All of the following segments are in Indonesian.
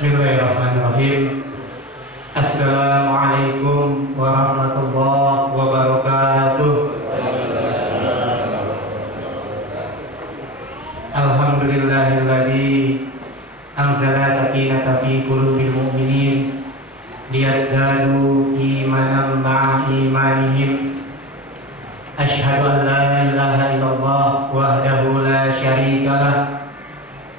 Bismillahirrahmanirrahim. Assalamualaikum warahmatullahi wabarakatuh. Alhamdulillahilladzi anzala sakinata fi qulubil mu'minin liyazdadu imanan ma'a imanihim. Asyhadu an la ilaha illallah wahdahu la syarika lah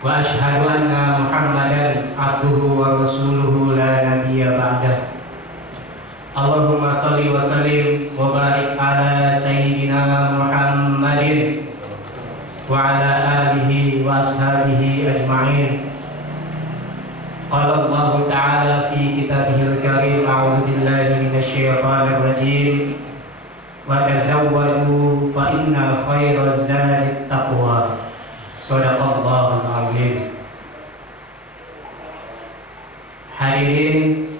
wa asyhadu anna Muhammadan abduhu wa rasuluhu la nabiyya ba'dah. Allahumma shalli wa sallim wa barik ala sayyidina Muhammadin wa ala alihi wa ashabihi ajma'in. Qala Allah ta'ala fi kitabihil karim, a'udzu billahi minasyaitonir rajim. Wa tazawwadu fa inna khairaz zadi taqwa. Shadaqallahul azim. Hadirin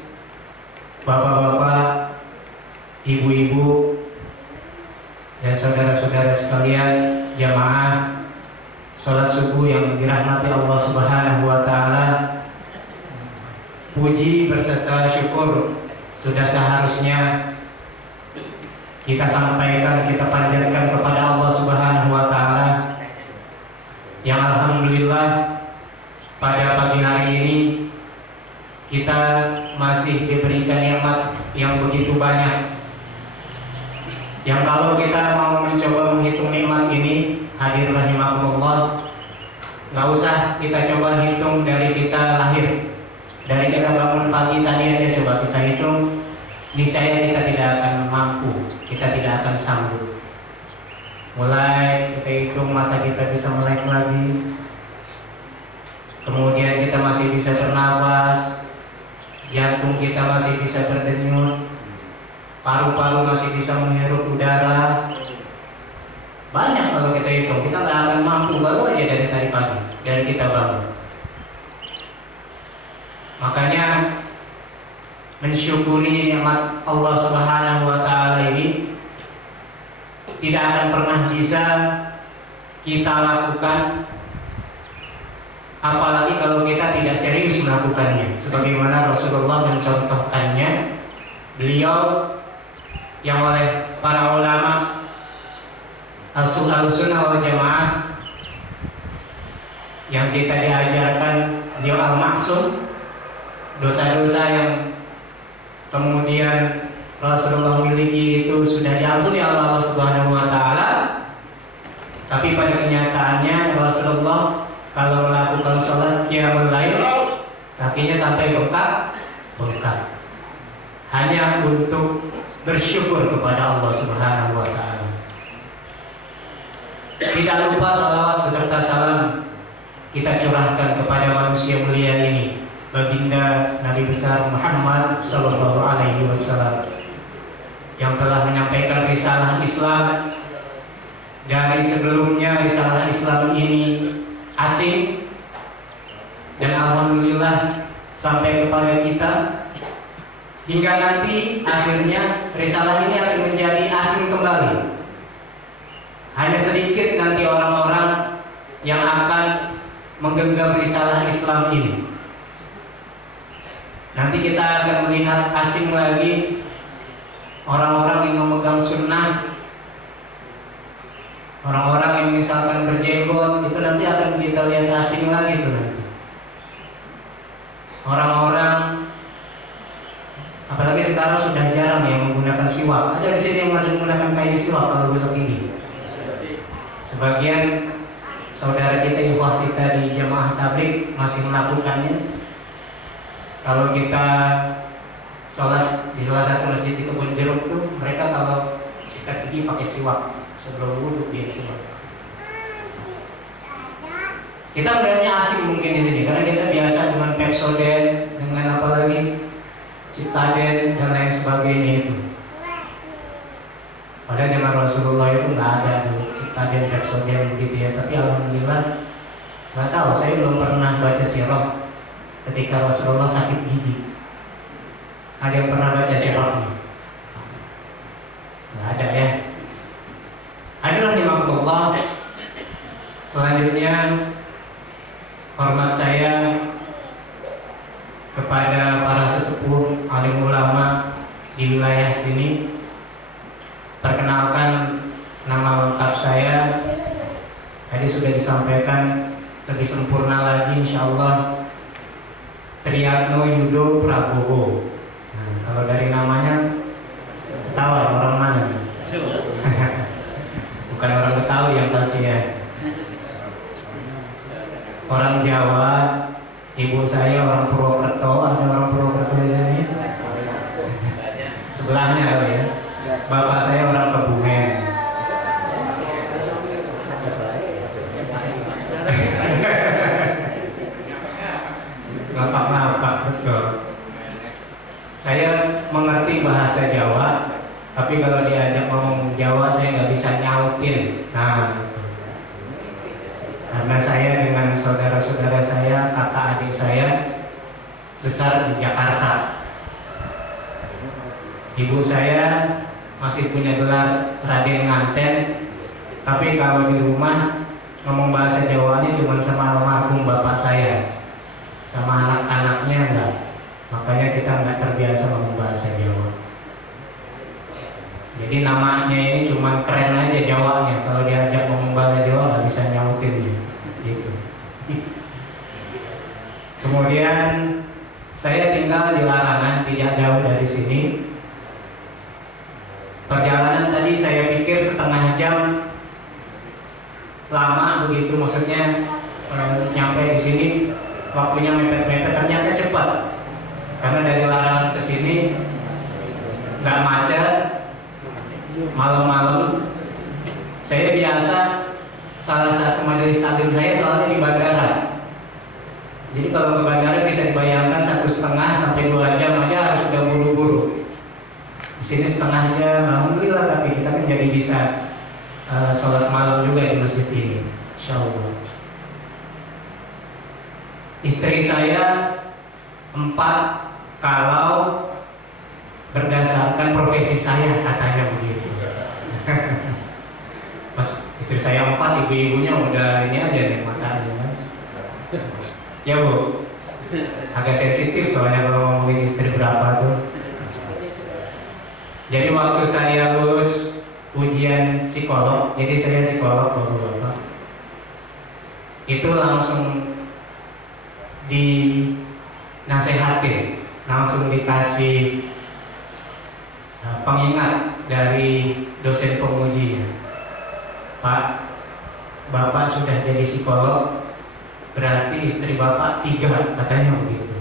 bapak-bapak, ibu-ibu, dan saudara-saudara sekalian, jamaah salat subuh yang dirahmati Allah Subhanahu wa taala. Puji berserta syukur sudah seharusnya kita sampaikan, kita panjatkan kepada Allah Subhanahu wa taala yang alhamdulillah pada pagi hari ini kita masih diberikan nikmat yang begitu banyak, yang kalau kita mau mencoba menghitung nikmat ini, hadir rahimakumullah, nggak usah kita coba hitung dari kita lahir, dari kita bangun pagi tadi aja coba kita hitung, niscaya kita tidak akan mampu, kita tidak akan sanggup. Mulai kita hitung mata kita bisa melek lagi, kemudian kita masih bisa bernafas, jantung kita masih bisa berdenyut, paru-paru masih bisa menghirup udara. Banyak kalau kita hitung, kita nggak akan mampu, baru aja dari tadi pagi, dari kita bangun. Makanya mensyukuri nikmat Allah Subhanahu wa taala ini tidak akan pernah bisa kita lakukan, apalagi kalau kita tidak serius melakukannya. Sebagaimana Rasulullah mencontohkannya, beliau yang oleh para ulama Ahlussunnah wal Jamaah yang kita diajarkan, beliau al-maksum, dosa-dosa yang kemudian Rasulullah miliki itu sudah diampuni Allah Subhanahu wa taala. Tapi pada kenyataannya Rasulullah kalau melakukan sholat qiyamul lail kakinya sampai bengkak, hanya untuk bersyukur kepada Allah Subhanahu wa taala. Tidak lupa salawat beserta salam kita curahkan kepada manusia mulia ini, baginda Nabi besar Muhammad sallallahu alaihi wasallam, yang telah menyampaikan risalah Islam. Dari sebelumnya risalah Islam ini asing, dan alhamdulillah sampai kepada kita, hingga nanti akhirnya risalah ini akan menjadi asing kembali. Hanya sedikit nanti orang-orang yang akan menggenggam risalah Islam ini. Nanti kita akan melihat asing lagi orang-orang yang memegang sunnah, orang-orang yang misalkan berjenggot, itu nanti akan kita lihat asing lagi tuh nanti. Orang-orang, apalagi sekarang sudah jarang yang menggunakan siwak. Ada di sini yang masih menggunakan kain siwak kalau besok ini. Sebagian saudara kita, ikhwah kita di jamaah tabligh masih melakukannya. Kalau kita sholat di salah satu masjid di Kebun Jeruk itu, mereka kalau sikat gigi pakai siwak sebelum wudhu, dia siwak. Kita melihatnya asing mungkin di sini karena kita biasa dengan Pepsodent, dengan apa lagi, Citaden dan lain sebagainya itu. Padahal zaman Rasulullah itu nggak ada tuh Citaden, Pepsodent begitu ya. Tapi alhamdulillah, nggak tahu, saya belum pernah baca sirah ketika Rasulullah sakit gigi. Ada yang pernah baca sirahnya? Nggak ada ya. Hadirin rahimakumullah. Selanjutnya hormat saya Tadi sudah disampaikan lebih sempurna lagi insya Allah, Triatno Yudo Prabowo. Nah, kalau dari namanya ketawa orang mana? Bukan orang Betawi yang pasti ya. Orang Jawa, ibu saya orang Purwokerto, ada orang Purwokerto di sini. Sebelahnya ya. Bapak saya orang Kebumen. Ngapak-ngapak betul. Saya mengerti bahasa Jawa, tapi kalau diajak ngomong Jawa saya nggak bisa nyautin. Nah, karena saya dengan saudara-saudara saya, kakak adik saya besar di Jakarta. Ibu saya masih punya gelar Raden Nganten, tapi kalau di rumah ngomong bahasa Jawanya cuma sama almarhum bapak saya, sama anak-anaknya enggak. Makanya kita nggak terbiasa ngomong bahasa Jawa. Jadi namanya ini cuma keren aja Jawanya. Kalau diajak ngomong bahasa Jawa nggak bisa nyautin gitu. Kemudian saya tinggal di Larangan, tidak jauh dari sini. Perjalanan tadi saya pikir setengah jam, lama begitu, maksudnya nyampe di sini waktunya mepet-mepet, ternyata cepat. Karena dari Larangan ke sini nggak macet, malam-malam. Saya biasa, salah satu majelis taklim saya soalnya di bandara. Jadi kalau ke bandara bisa dibayangkan 1,5 sampai 2 jam aja harus udah buru-buru. Di sini setengah jam, alhamdulillah, tapi kita kan jadi bisa sholat malam juga di masjid ini, insya Allah. Istri saya 4 kalau berdasarkan profesi saya, katanya begitu. Mas, istri saya 4, ibu-ibunya udah ini aja nih matanya. Ya Bu, agak sensitif soalnya kalau ngomongin istri berapa tuh. Jadi waktu saya lulus ujian psikolog, jadi saya psikolog Bapak-bapak, itu langsung dinasehatin, langsung dikasih pengingat dari dosen pengujinya. Pak, Bapak sudah jadi psikolog, berarti istri Bapak 3, katanya begitu.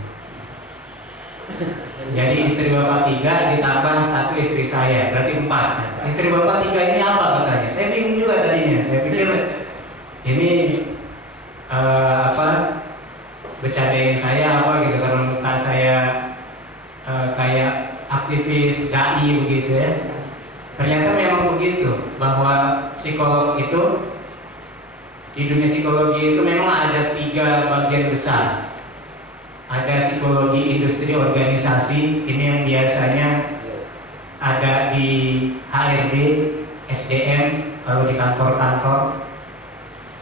Jadi istri Bapak 3 ditambah 1 istri saya, berarti 4. Istri Bapak 3 ini apa katanya? Saya bingung juga tadinya. Saya pikir ini bercandain saya apa gitu, karena muka saya kayak aktivis dai begitu ya. Ternyata memang begitu, bahwa psikolog itu, di dunia psikologi itu memang ada 3 bagian besar. Ada psikologi industri organisasi, ini yang biasanya ada di HRD, SDM, kalau di kantor-kantor.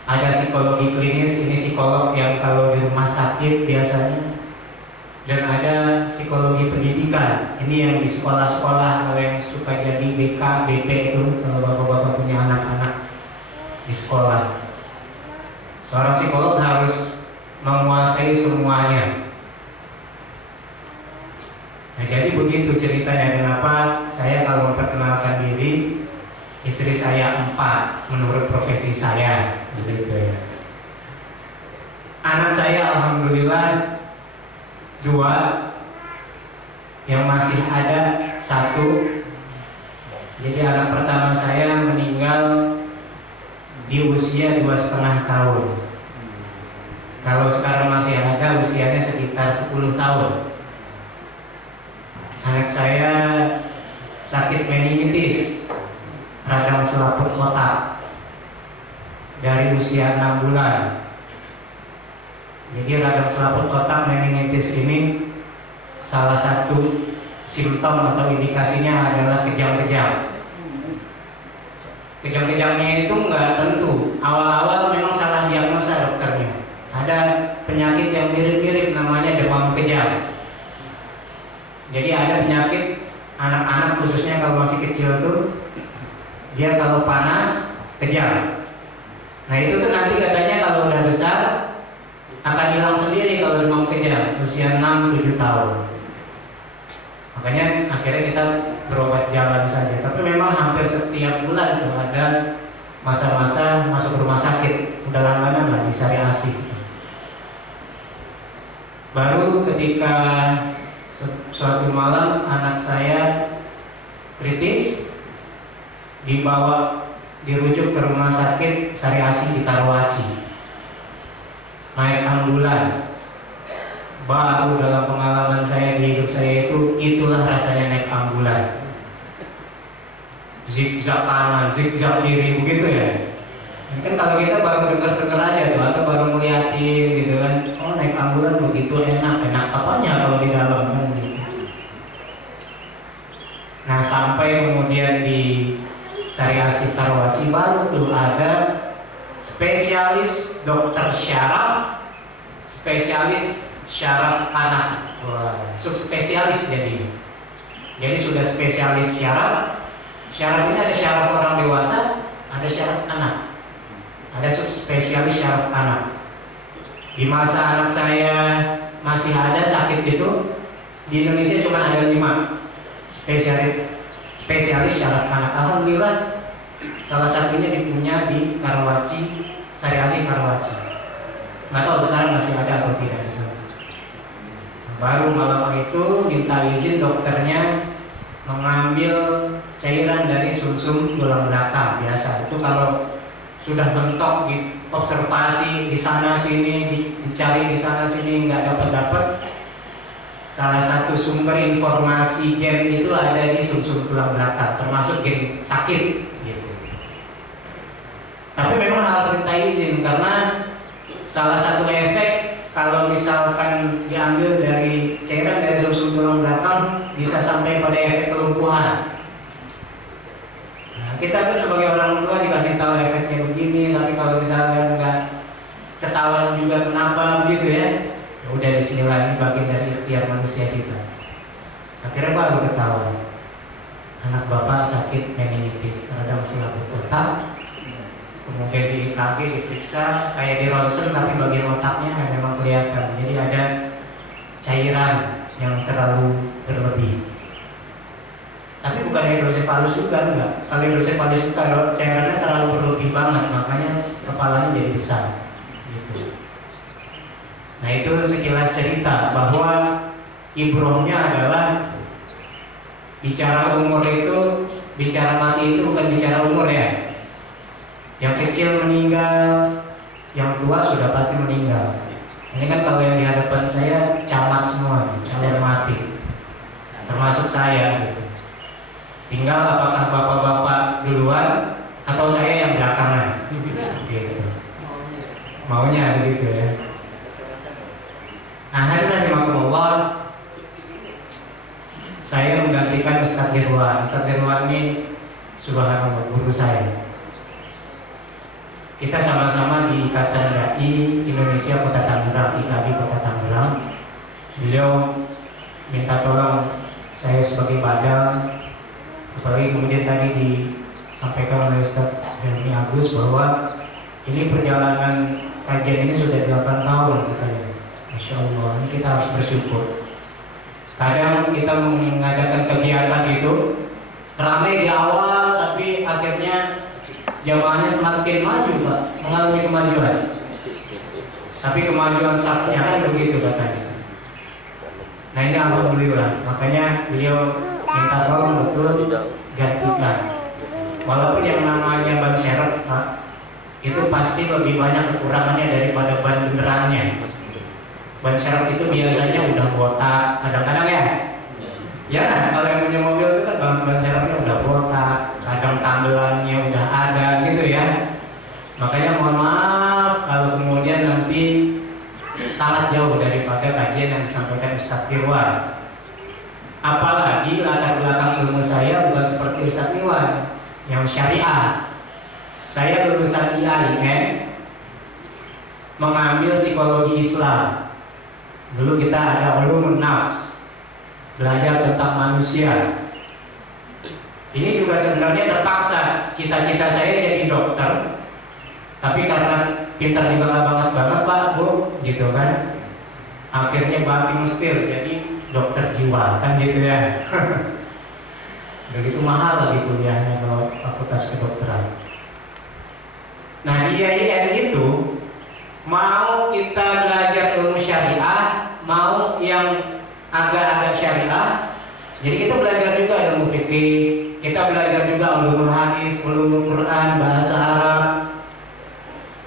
Ada psikologi klinis, ini psikolog yang kalau di rumah sakit biasanya. Dan ada psikologi pendidikan, ini yang di sekolah-sekolah, kalau yang suka jadi BK, BP itu, kalau bapak-bapak punya anak-anak di sekolah. Seorang psikolog harus menguasai semuanya. Nah, jadi begitu ceritanya kenapa saya kalau memperkenalkan diri, istri saya 4 menurut profesi saya, begitu ya. Anak saya alhamdulillah 2, yang masih ada 1. Jadi anak pertama saya meninggal di usia 2,5 tahun. Kalau sekarang masih ada, usianya sekitar 10 tahun. Anak saya sakit meningitis, radang selaput otak, dari usia 6 bulan. Jadi radang selaput otak meningitis ini salah satu simptom atau indikasinya adalah kejang-kejang. Kejang-kejangnya itu nggak tentu. Awal-awal memang salah diagnosa dokternya. Ada penyakit yang mirip-mirip namanya demam kejang. Jadi ada penyakit anak-anak khususnya kalau masih kecil tuh, dia kalau panas kejang. Nah itu tuh nanti katanya kalau udah besar akan hilang sendiri kalau demam kejang usia 6-7 tahun. Makanya akhirnya kita berobat jalan saja. Tapi memang hampir setiap bulan tuh ada masa-masa masuk rumah sakit. Udah langganan lah di Syariah Asih. Baru ketika suatu malam anak saya kritis, dirujuk ke rumah sakit Syariah Asih di Karawaci. Naik ambulan. Baru dalam pengalaman saya di hidup saya itulah rasanya naik ambulan. Zigzag kanan, zigzag kiri begitu ya. Ini kan kalau kita baru dengar aja tuh, atau baru ngeliatin gitu kan, oh naik ambulan begitu enak apanya kalau di dalam kan gitu. Nah sampai kemudian di Syariah Asih Karawaci baru tuh ada spesialis dokter syaraf, spesialis syaraf anak, subspesialis jadi sudah spesialis syaraf. Syaraf ini ada syaraf orang dewasa, ada syaraf anak, ada subspesialis syaraf anak. Di masa anak saya masih ada sakit itu, di Indonesia cuma ada 5 spesialis syaraf anak. Alhamdulillah salah satunya dipunya di Karawaci, Syariah Asih Karawaci. Nggak tahu sekarang masih ada atau tidak di sana. Baru malam itu minta izin dokternya mengambil cairan dari sumsum tulang belakang. Biasa itu kalau sudah bentok diobservasi di sana sini, dicari di sana sini nggak dapat. Salah satu sumber informasi gen itu ada di sumsum tulang belakang, termasuk gen sakit. Gitu. Tapi memang harus minta izin karena salah satu efek kalau misalkan diambil dari cairan dari sumsum tulang belakang bisa sampai pada efek kelumpuhan. Nah, kita tuh sebagai orang tua dikasih tahu efeknya begini, tapi kalau misalnya nggak ketahuan juga kenapa begitu ya, udah bismillah, ini bagian dari ikhtiar manusia kita. Akhirnya baru ketahuan anak bapak sakit meningitis, radang selaput otak. Kemudian di EKG diperiksa kayak di ronsen tapi bagian otaknya memang kelihatan. Jadi ada cairan yang terlalu berlebih. Tapi bukan hidrosefalus juga enggak. Kalau hidrosefalus itu kalau cairannya terlalu berlebih banget, makanya kepalanya jadi besar. Gitu. Nah itu sekilas cerita bahwa ibrohnya adalah bicara umur itu, bicara mati itu bukan bicara umur ya. Yang kecil meninggal, yang tua sudah pasti meninggal. Ini kan kalau yang di hadapan saya camat semua, calon mati, termasuk saya. Gitu. Tinggal apakah bapak-bapak duluan atau saya yang belakangan. Gitu. Maunya begitu ya. Nah, hadirin rahimakumullah, saya menggantikan Ustaz Dirwan. Ustaz Dirwan ini subhanallah guru saya. Kita sama-sama di Ikatan Dai Indonesia Kota Tangerang, IKAI Kota Tangerang. Beliau minta tolong saya sebagai badal, apalagi kemudian tadi disampaikan oleh Ustaz Helmi Agus bahwa ini perjalanan kajian ini sudah 8 tahun katanya. Masya Allah, ini kita harus bersyukur. Kadang kita mengadakan kegiatan itu ramai di awal, tapi akhirnya jamaahnya semakin maju Pak, mengalami kemajuan. Tapi kemajuan safnya kan begitu katanya. Nah ini alhamdulillah, makanya beliau minta tolong betul gantikan. Walaupun yang namanya ban serep Pak, itu pasti lebih banyak kekurangannya daripada ban benerannya. Ban serep itu biasanya udah botak, kadang-kadang ya. Ya kan, kalau yang punya mobil itu kan ban serepnya udah botak, kadang tambelannya udah ada gitu ya. Makanya mohon maaf kalau kemudian nanti sangat jauh daripada kajian yang disampaikan Ustaz Dirwan. Apalagi latar belakang ilmu saya bukan seperti Ustaz Dirwan yang syariah. Saya lulusan IAIN, mengambil psikologi Islam. Dulu kita ada ulum nafs, belajar tentang manusia. Ini juga sebenarnya terpaksa. Cita-cita saya jadi dokter, Tapi karena pintar juga nggak banget Pak Bu, gitu kan. Akhirnya banting setir jadi dokter jiwa kan gitu ya. Begitu mahal lagi kuliahnya kalau fakultas kedokteran. Nah di IAIN itu mau kita belajar ilmu syariah, mau yang agak-agak syariah. Jadi kita belajar juga ilmu fikih, kita belajar juga ulumul hadis, ulumul Quran, bahasa Arab,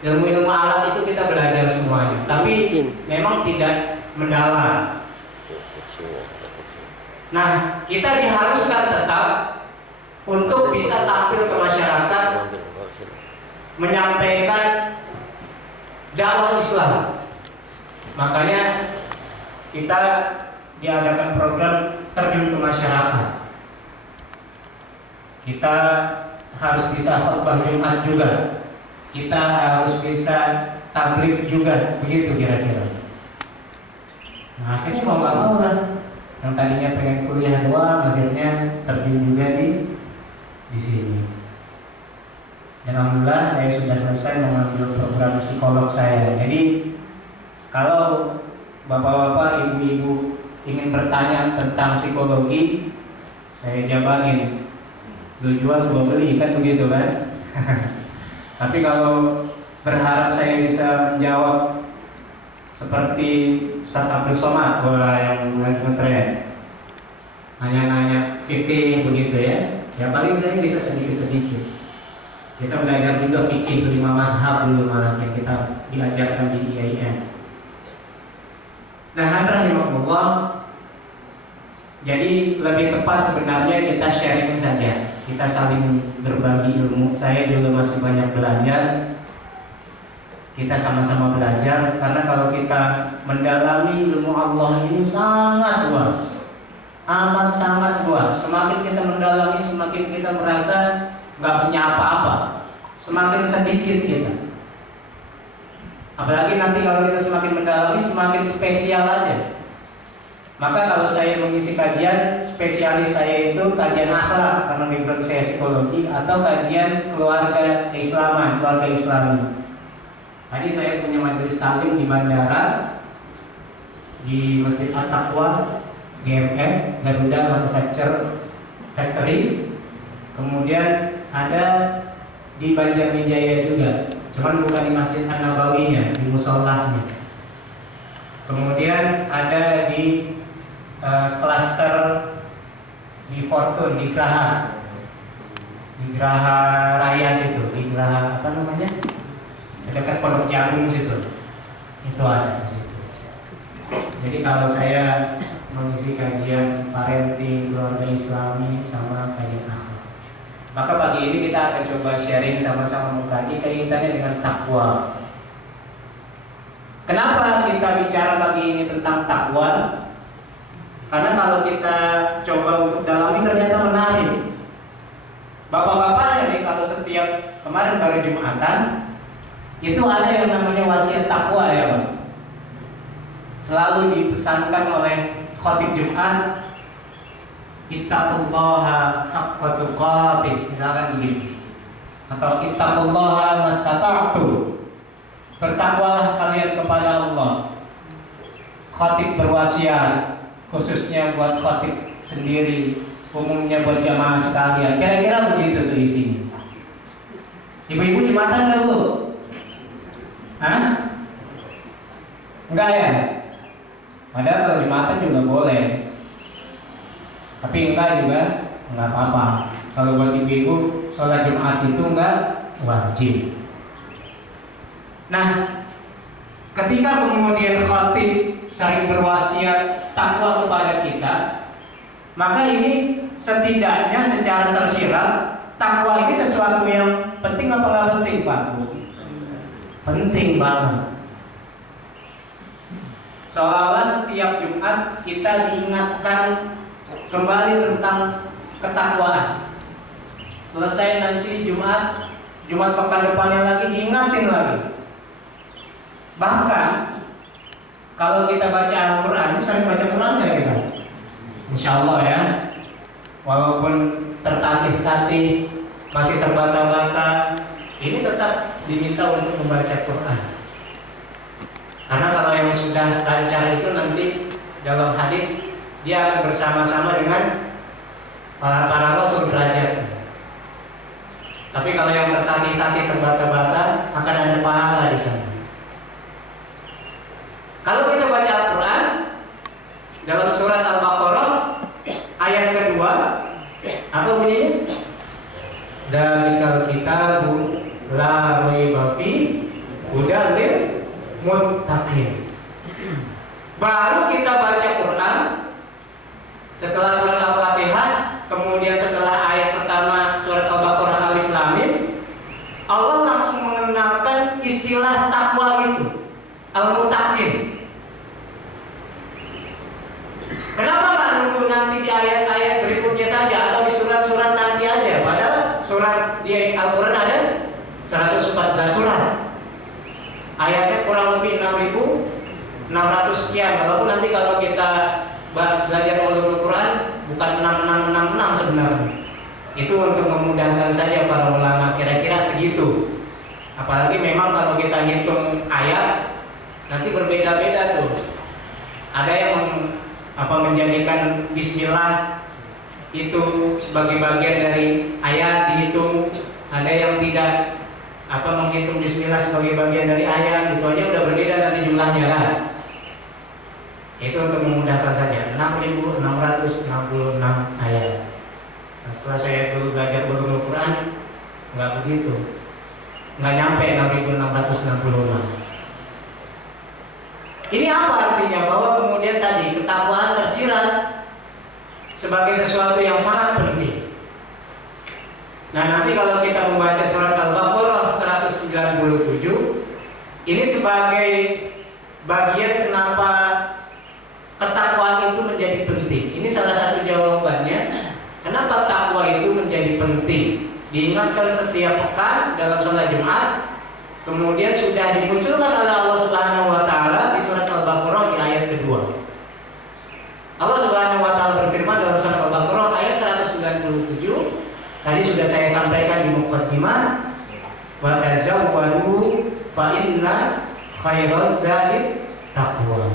ilmu-ilmu alam itu kita belajar semuanya. Tapi memang tidak mendalam. Nah, kita diharuskan tetap untuk bisa tampil ke masyarakat, menyampaikan dakwah Islam. Makanya kita diadakan program terjun ke masyarakat. Kita harus bisa khutbah Jumat juga. Kita harus bisa tabligh juga, begitu kira-kira. Nah, akhirnya mau nggak mau lah. Yang tadinya pengen kuliah doang, akhirnya terjun juga di sini. Dan alhamdulillah saya sudah selesai mengambil program psikolog saya. Jadi kalau bapak-bapak, ibu-ibu ingin bertanya tentang psikologi, saya jabarin. Lu jual, gua beli, kan begitu kan? Tapi kalau berharap saya bisa menjawab seperti Ustaz Abdul Somad, yang ngetren, nanya-nanya fikih begitu ya, ya paling saya bisa sedikit-sedikit. Kita belajar juga fikih 5 mazhab dulu malah yang kita diajarkan di IAIN. Nah, rahimahullah, jadi lebih tepat sebenarnya kita sharing saja, kita saling berbagi ilmu. Saya juga masih banyak belajar, kita sama-sama belajar. Karena kalau kita mendalami ilmu Allah ini sangat luas, amat sangat luas. Semakin kita mendalami, semakin kita merasa nggak punya apa-apa, semakin sedikit kita. Apalagi nanti kalau kita semakin mendalami, semakin spesial aja. Maka kalau saya mengisi kajian, spesialis saya itu kajian akhlak karena background saya psikologi, atau kajian keluarga keislaman, keluarga Islami. Tadi saya punya majelis taklim di bandara, di Masjid At-Taqwa, GMF, Garuda Manufacture Factory. Kemudian ada di Banjarwijaya juga, cuman bukan di Masjid An-Nabawinya, di musolahnya. Kemudian ada di klaster di Fortune, di Geraha Raya situ, di Geraha apa namanya, dekat Pondok Jagung situ, itu ada di situ. Jadi kalau saya mengisi kajian parenting, keluarga Islami, sama kajian akhlak, maka pagi ini kita akan coba sharing sama-sama mengkaji kaitannya dengan takwa. Kenapa kita bicara pagi ini tentang takwa? Karena kalau kita coba untuk dalami ternyata menarik. Bapak-bapak ini kalau setiap kemarin kali Jumatan itu ada yang namanya wasiat takwa ya Pak. Selalu dipesankan oleh khotib Jumat, ittaqullaha haqqa tuqatih, misalkan begini. Atau ittaqullaha mastata'tu, bertakwalah kalian kepada Allah. Khotib berwasiat, khususnya buat khotib sendiri, umumnya buat jamaah sekalian. Kira-kira begitu tuh isinya. Ibu-ibu Jumatan nggak Bu? Hah? Enggak ya? Padahal kalau Jumatan juga boleh, tapi enggak juga enggak apa-apa. Kalau buat ibu-ibu sholat Jumat itu enggak wajib. Nah, ketika kemudian khatib sering berwasiat takwa kepada kita, maka ini setidaknya secara tersirat takwa ini sesuatu yang penting apa nggak penting Pak Bu? Penting banget. Seolah-olah setiap Jumat kita diingatkan kembali tentang ketakwaan. Selesai nanti Jumat pekan depannya lagi diingatin lagi. Bahkan kalau kita baca Al-Quran, sering baca Quran ya kita, Insya Allah ya, walaupun tertatih-tatih, masih terbata-bata, ini tetap diminta untuk membaca Quran. Karena kalau yang sudah lancar itu nanti dalam hadis dia akan bersama-sama dengan para rasul derajat. Tapi kalau yang tertati-tati terbata-bata akan ada pahala di sana. Kalau kita baca Al-Quran dalam surat Al-Baqarah ayat kedua, apa bunyinya? Dzalikal kitabu la raiba fihi hudal lil muttaqin. Baru kita baca Quran setelah surat Al-Fatihah, kemudian setelah ayat pertama surat Al-Baqarah Alif Lam Mim, Allah langsung mengenalkan istilah takwa itu, al-muttaqin. Kenapa nggak nunggu nanti di ayat-ayat berikutnya saja atau di surat-surat nanti aja? Padahal surat di Al-Quran ada 114 surat. Ayatnya kurang lebih 6.600 sekian. Walaupun nanti kalau kita belajar ulumul Quran bukan 6666 sebenarnya. Itu untuk memudahkan saja para ulama, kira-kira segitu. Apalagi memang kalau kita hitung ayat nanti berbeda-beda tuh. Ada yang menjadikan bismillah itu sebagai bagian dari ayat dihitung, ada yang tidak menghitung bismillah sebagai bagian dari ayat, itu aja udah berbeda nanti jumlahnya kan. Itu untuk memudahkan saja. 6.666 ayat. Nah, setelah saya dulu belajar ulumul Quran nggak begitu, nggak nyampe 6.666. Ini apa artinya? Bahwa kemudian tadi ketakwaan tersirat sebagai sesuatu yang sangat penting. Nah, nanti kalau kita membaca surat Al-Baqarah 197, ini sebagai bagian kenapa ketakwaan itu menjadi penting. Ini salah satu jawabannya. Kenapa takwa itu menjadi penting? Diingatkan setiap pekan dalam sholat Jumat. Kemudian sudah dimunculkan oleh Allah Subhanahu wa taala di surat Al-Baqarah di ayat kedua. Allah Subhanahu wa taala berfirman dalam surat Al-Baqarah ayat 197. Tadi sudah saya sampaikan di muqaddimah, wa tazawwadu fa inna khairaz zadi taqwa.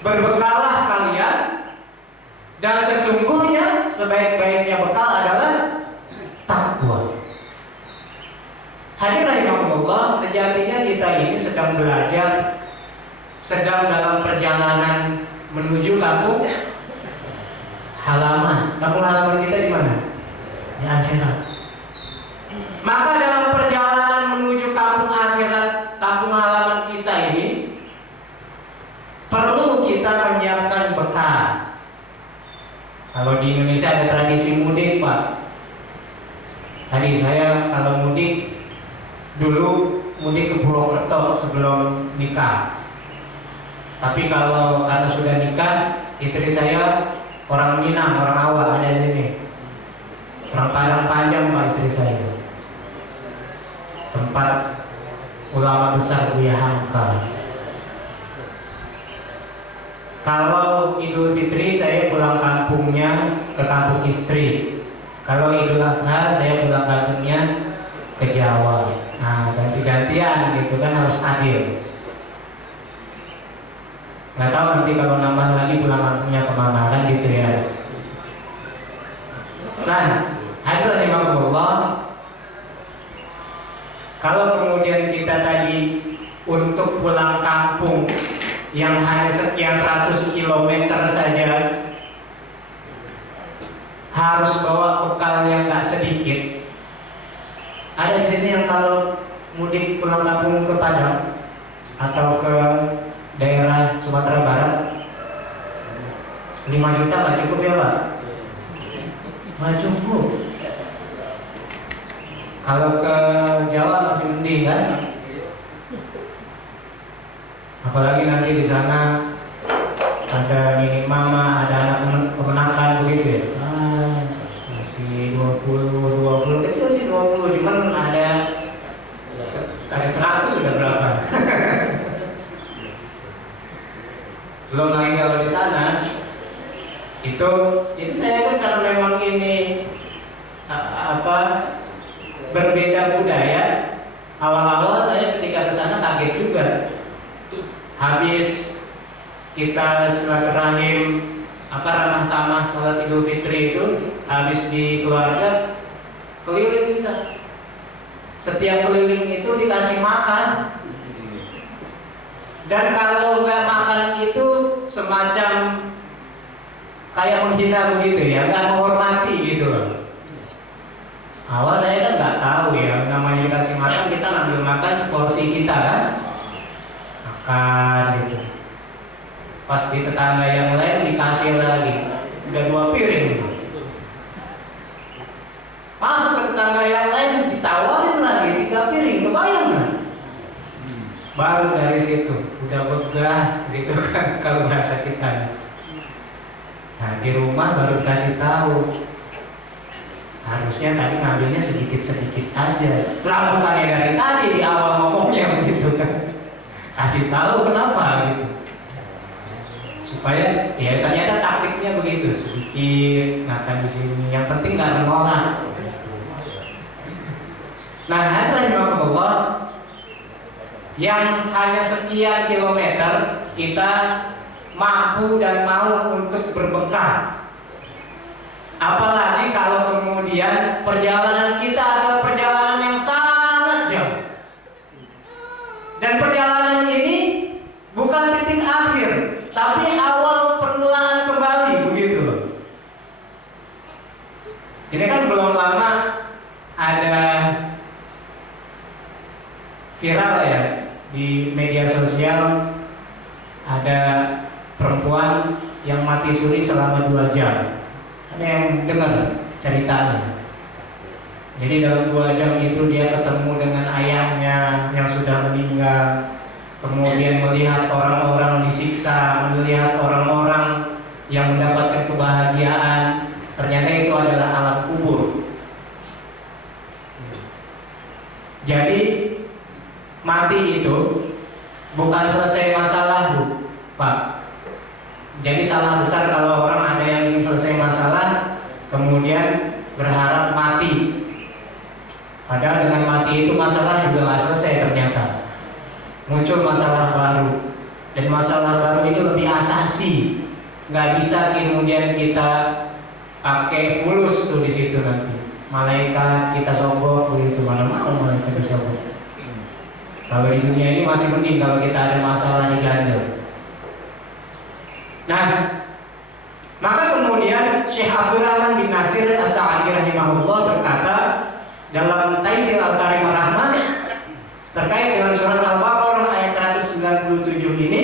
Berbekalah kalian dan sesungguhnya sebaik-baiknya bekal adalah takwa. Hadirin rahimakumullah, sejatinya kita ini sedang belajar, sedang dalam perjalanan menuju kampung halaman. Kampung halaman kita di mana? Di akhirat. Maka dalam perjalanan menuju kampung akhirat, kampung halaman kita ini perlu kita menyiapkan bekal. Kalau di Indonesia ada tradisi mudik, Pak. Tadi saya kalau mudik dulu mudik ke Purwokerto sebelum nikah. Tapi karena sudah nikah, istri saya orang Minang, orang Awal ada di sini. Orang Padang Panjang Pak istri saya. Tempat ulama besar Buya Hamka. Kalau Idul Fitri saya pulang kampungnya ke kampung istri. Kalau Idul Adha saya pulang kampungnya ke Jawa. Nah, ganti-gantian gitu kan, harus adil. Nggak tahu nanti kalau nambah lagi pulang kampungnya kemana kan gitu ya. Nah, hadirin rahimakumullah, kalau kemudian kita tadi untuk pulang kampung yang hanya sekian ratus kilometer saja harus bawa bekal yang nggak sedikit. Ada di sini yang kalau mudik pulang kampung ke Padang atau ke daerah Sumatera Barat 5 juta nggak cukup ya Pak? Nggak cukup. Kalau ke Jawa masih mending kan? Apalagi nanti di sana ada mini mama, ada anak kemenakan begitu ya. Masih 20 kecil sih 20, cuman ada 100 sudah berapa? Belum lagi kalau di sana itu saya kan karena memang ini berbeda budaya, Awal-awal saya ketika ke sana kaget juga. Habis kita silaturahim ramah tamah sholat Idul Fitri itu, habis di keluarga keliling kita. Setiap keliling itu dikasih makan. Dan kalau nggak makan itu semacam kayak menghina begitu ya, nggak menghormati gitu loh. Awal saya kan nggak tahu ya, namanya dikasih makan kita ngambil makan seporsi kita kan, makan gitu. Pas di tetangga yang lain dikasih lagi, udah 2 piring gitu. Masuk ke tetangga yang lain ditawarin lagi 3 piring, kebayang nggak? Baru dari situ udah begah gitu kan kalau bahasa kita. Nah di rumah baru dikasih tahu, harusnya tadi ngambilnya sedikit-sedikit aja. Lah bukannya dari tadi di awal ngomongnya begitu kan. Kasih tahu kenapa gitu. Supaya ya ternyata taktiknya begitu, sedikit makan di sini. Yang penting nggak menolak. Nah, rahimahullah, yang hanya sekian kilometer kita mampu dan mau untuk berbekal. Apalagi kalau kemudian perjalanan kita adalah perjalanan yang sangat jauh. Dan perjalanan ini bukan titik akhir, tapi awal permulaan kembali begitu loh. Ini kan belum lama ada viral ya di media sosial, ada perempuan yang mati suri selama 2 jam. Ada yang dengar ceritanya. Jadi dalam 2 jam itu dia ketemu dengan ayahnya yang sudah meninggal, kemudian melihat orang-orang disiksa, melihat orang-orang yang mendapatkan kebahagiaan. Ternyata itu adalah alam kubur. Jadi mati itu bukan selesai masalah, Bu, Pak. Jadi salah besar kalau orang ada yang ingin selesai masalah kemudian berharap mati. Padahal dengan mati itu masalah juga nggak selesai ternyata. Muncul masalah baru, dan masalah baru itu lebih asasi. Nggak bisa kemudian kita pakai fulus tuh di situ nanti. Malaikat kita sobok begitu, mana mau malaikat kita sobok. Kalau di dunia ini masih mending kalau kita ada masalah diganjel. Nah, maka kemudian Syekh Abdul Rahman bin Nasir As-Sa'di rahimahullah berkata dalam Taisir Al-Karim Ar-Rahman terkait dengan surat Al-Baqarah ayat 197 ini,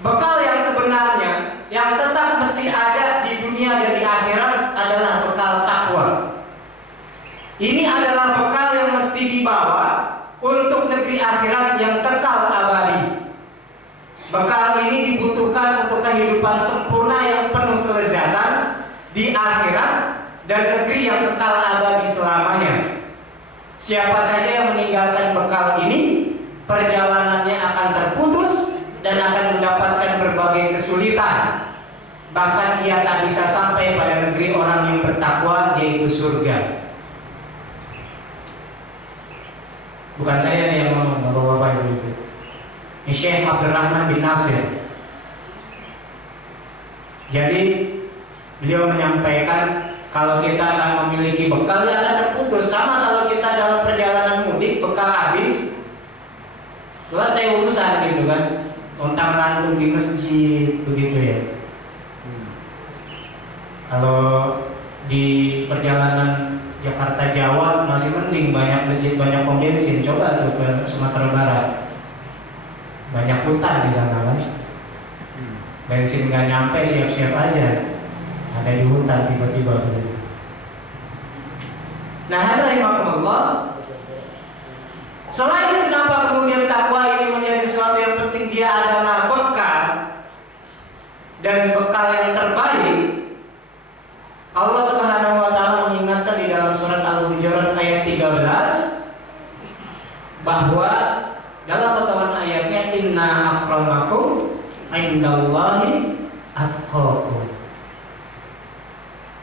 bekal yang sebenarnya yang tetap mesti ada di dunia dan di akhirat adalah bekal takwa. Ini adalah bekal yang mesti dibawa untuk negeri akhirat yang kekal abadi. Bekal ini dibutuhkan untuk kehidupan sempurna yang penuh kelezatan di akhirat dan negeri yang kekal abadi selamanya. Siapa saja yang meninggalkan bekal ini, perjalanannya akan terputus dan akan mendapatkan berbagai kesulitan. Bahkan ia tak bisa sampai pada negeri orang yang bertakwa, yaitu surga. Bukan saya nih yang ngomong, bapak-bapak ibu. Ini Syekh Abdul Rahman bin Nasir. Jadi beliau menyampaikan kalau kita akan memiliki bekal ya akan terputus. Sama kalau kita dalam perjalanan mudik bekal habis, selesai urusan gitu kan, lontang lantung di masjid begitu ya. Kalau di perjalanan Jakarta Jawa masih mending, banyak masjid, banyak pom bensin. Coba tuh ke Sumatera Barat, banyak hutan di sana kan. Bensin nggak nyampe siap-siap aja, ada di hutan tiba-tiba begitu. Nah, rahimahullah, selain kenapa kemudian takwa ini menjadi sesuatu yang penting, dia adalah bekal dan bekal yang terbaik. Allah Subhanahu wa taala mengingatkan di dalam surat Al-Hujurat ayat 13 bahwa dalam potongan ayatnya, inna akramakum indallahi atqakum.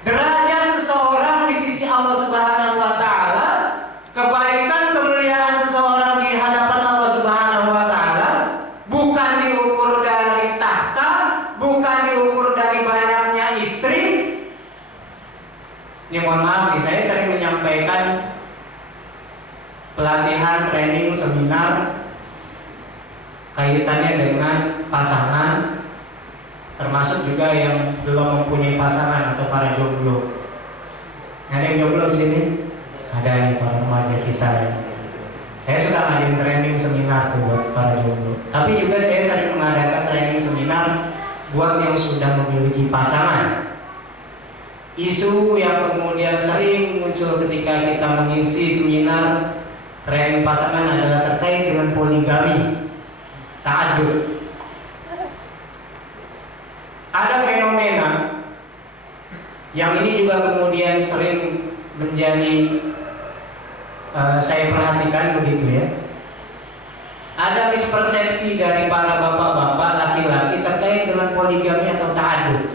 Derajat seseorang di sisi Allah Subhanahu wa taala, kebaikan kemuliaan seminar kaitannya dengan pasangan, termasuk juga yang belum mempunyai pasangan atau para jomblo. Ada yang jomblo di sini? Ada nih para remaja kita ya. Saya sudah ngadain training seminar buat para jomblo. Tapi juga saya sering mengadakan training seminar buat yang sudah memiliki pasangan. Isu yang kemudian sering muncul ketika kita mengisi seminar training pasangan adalah terkait dengan poligami, ta'addud. Ada fenomena yang ini juga kemudian sering menjadi saya perhatikan begitu ya. Ada mispersepsi dari para bapak-bapak laki-laki terkait dengan poligami atau ta'addud,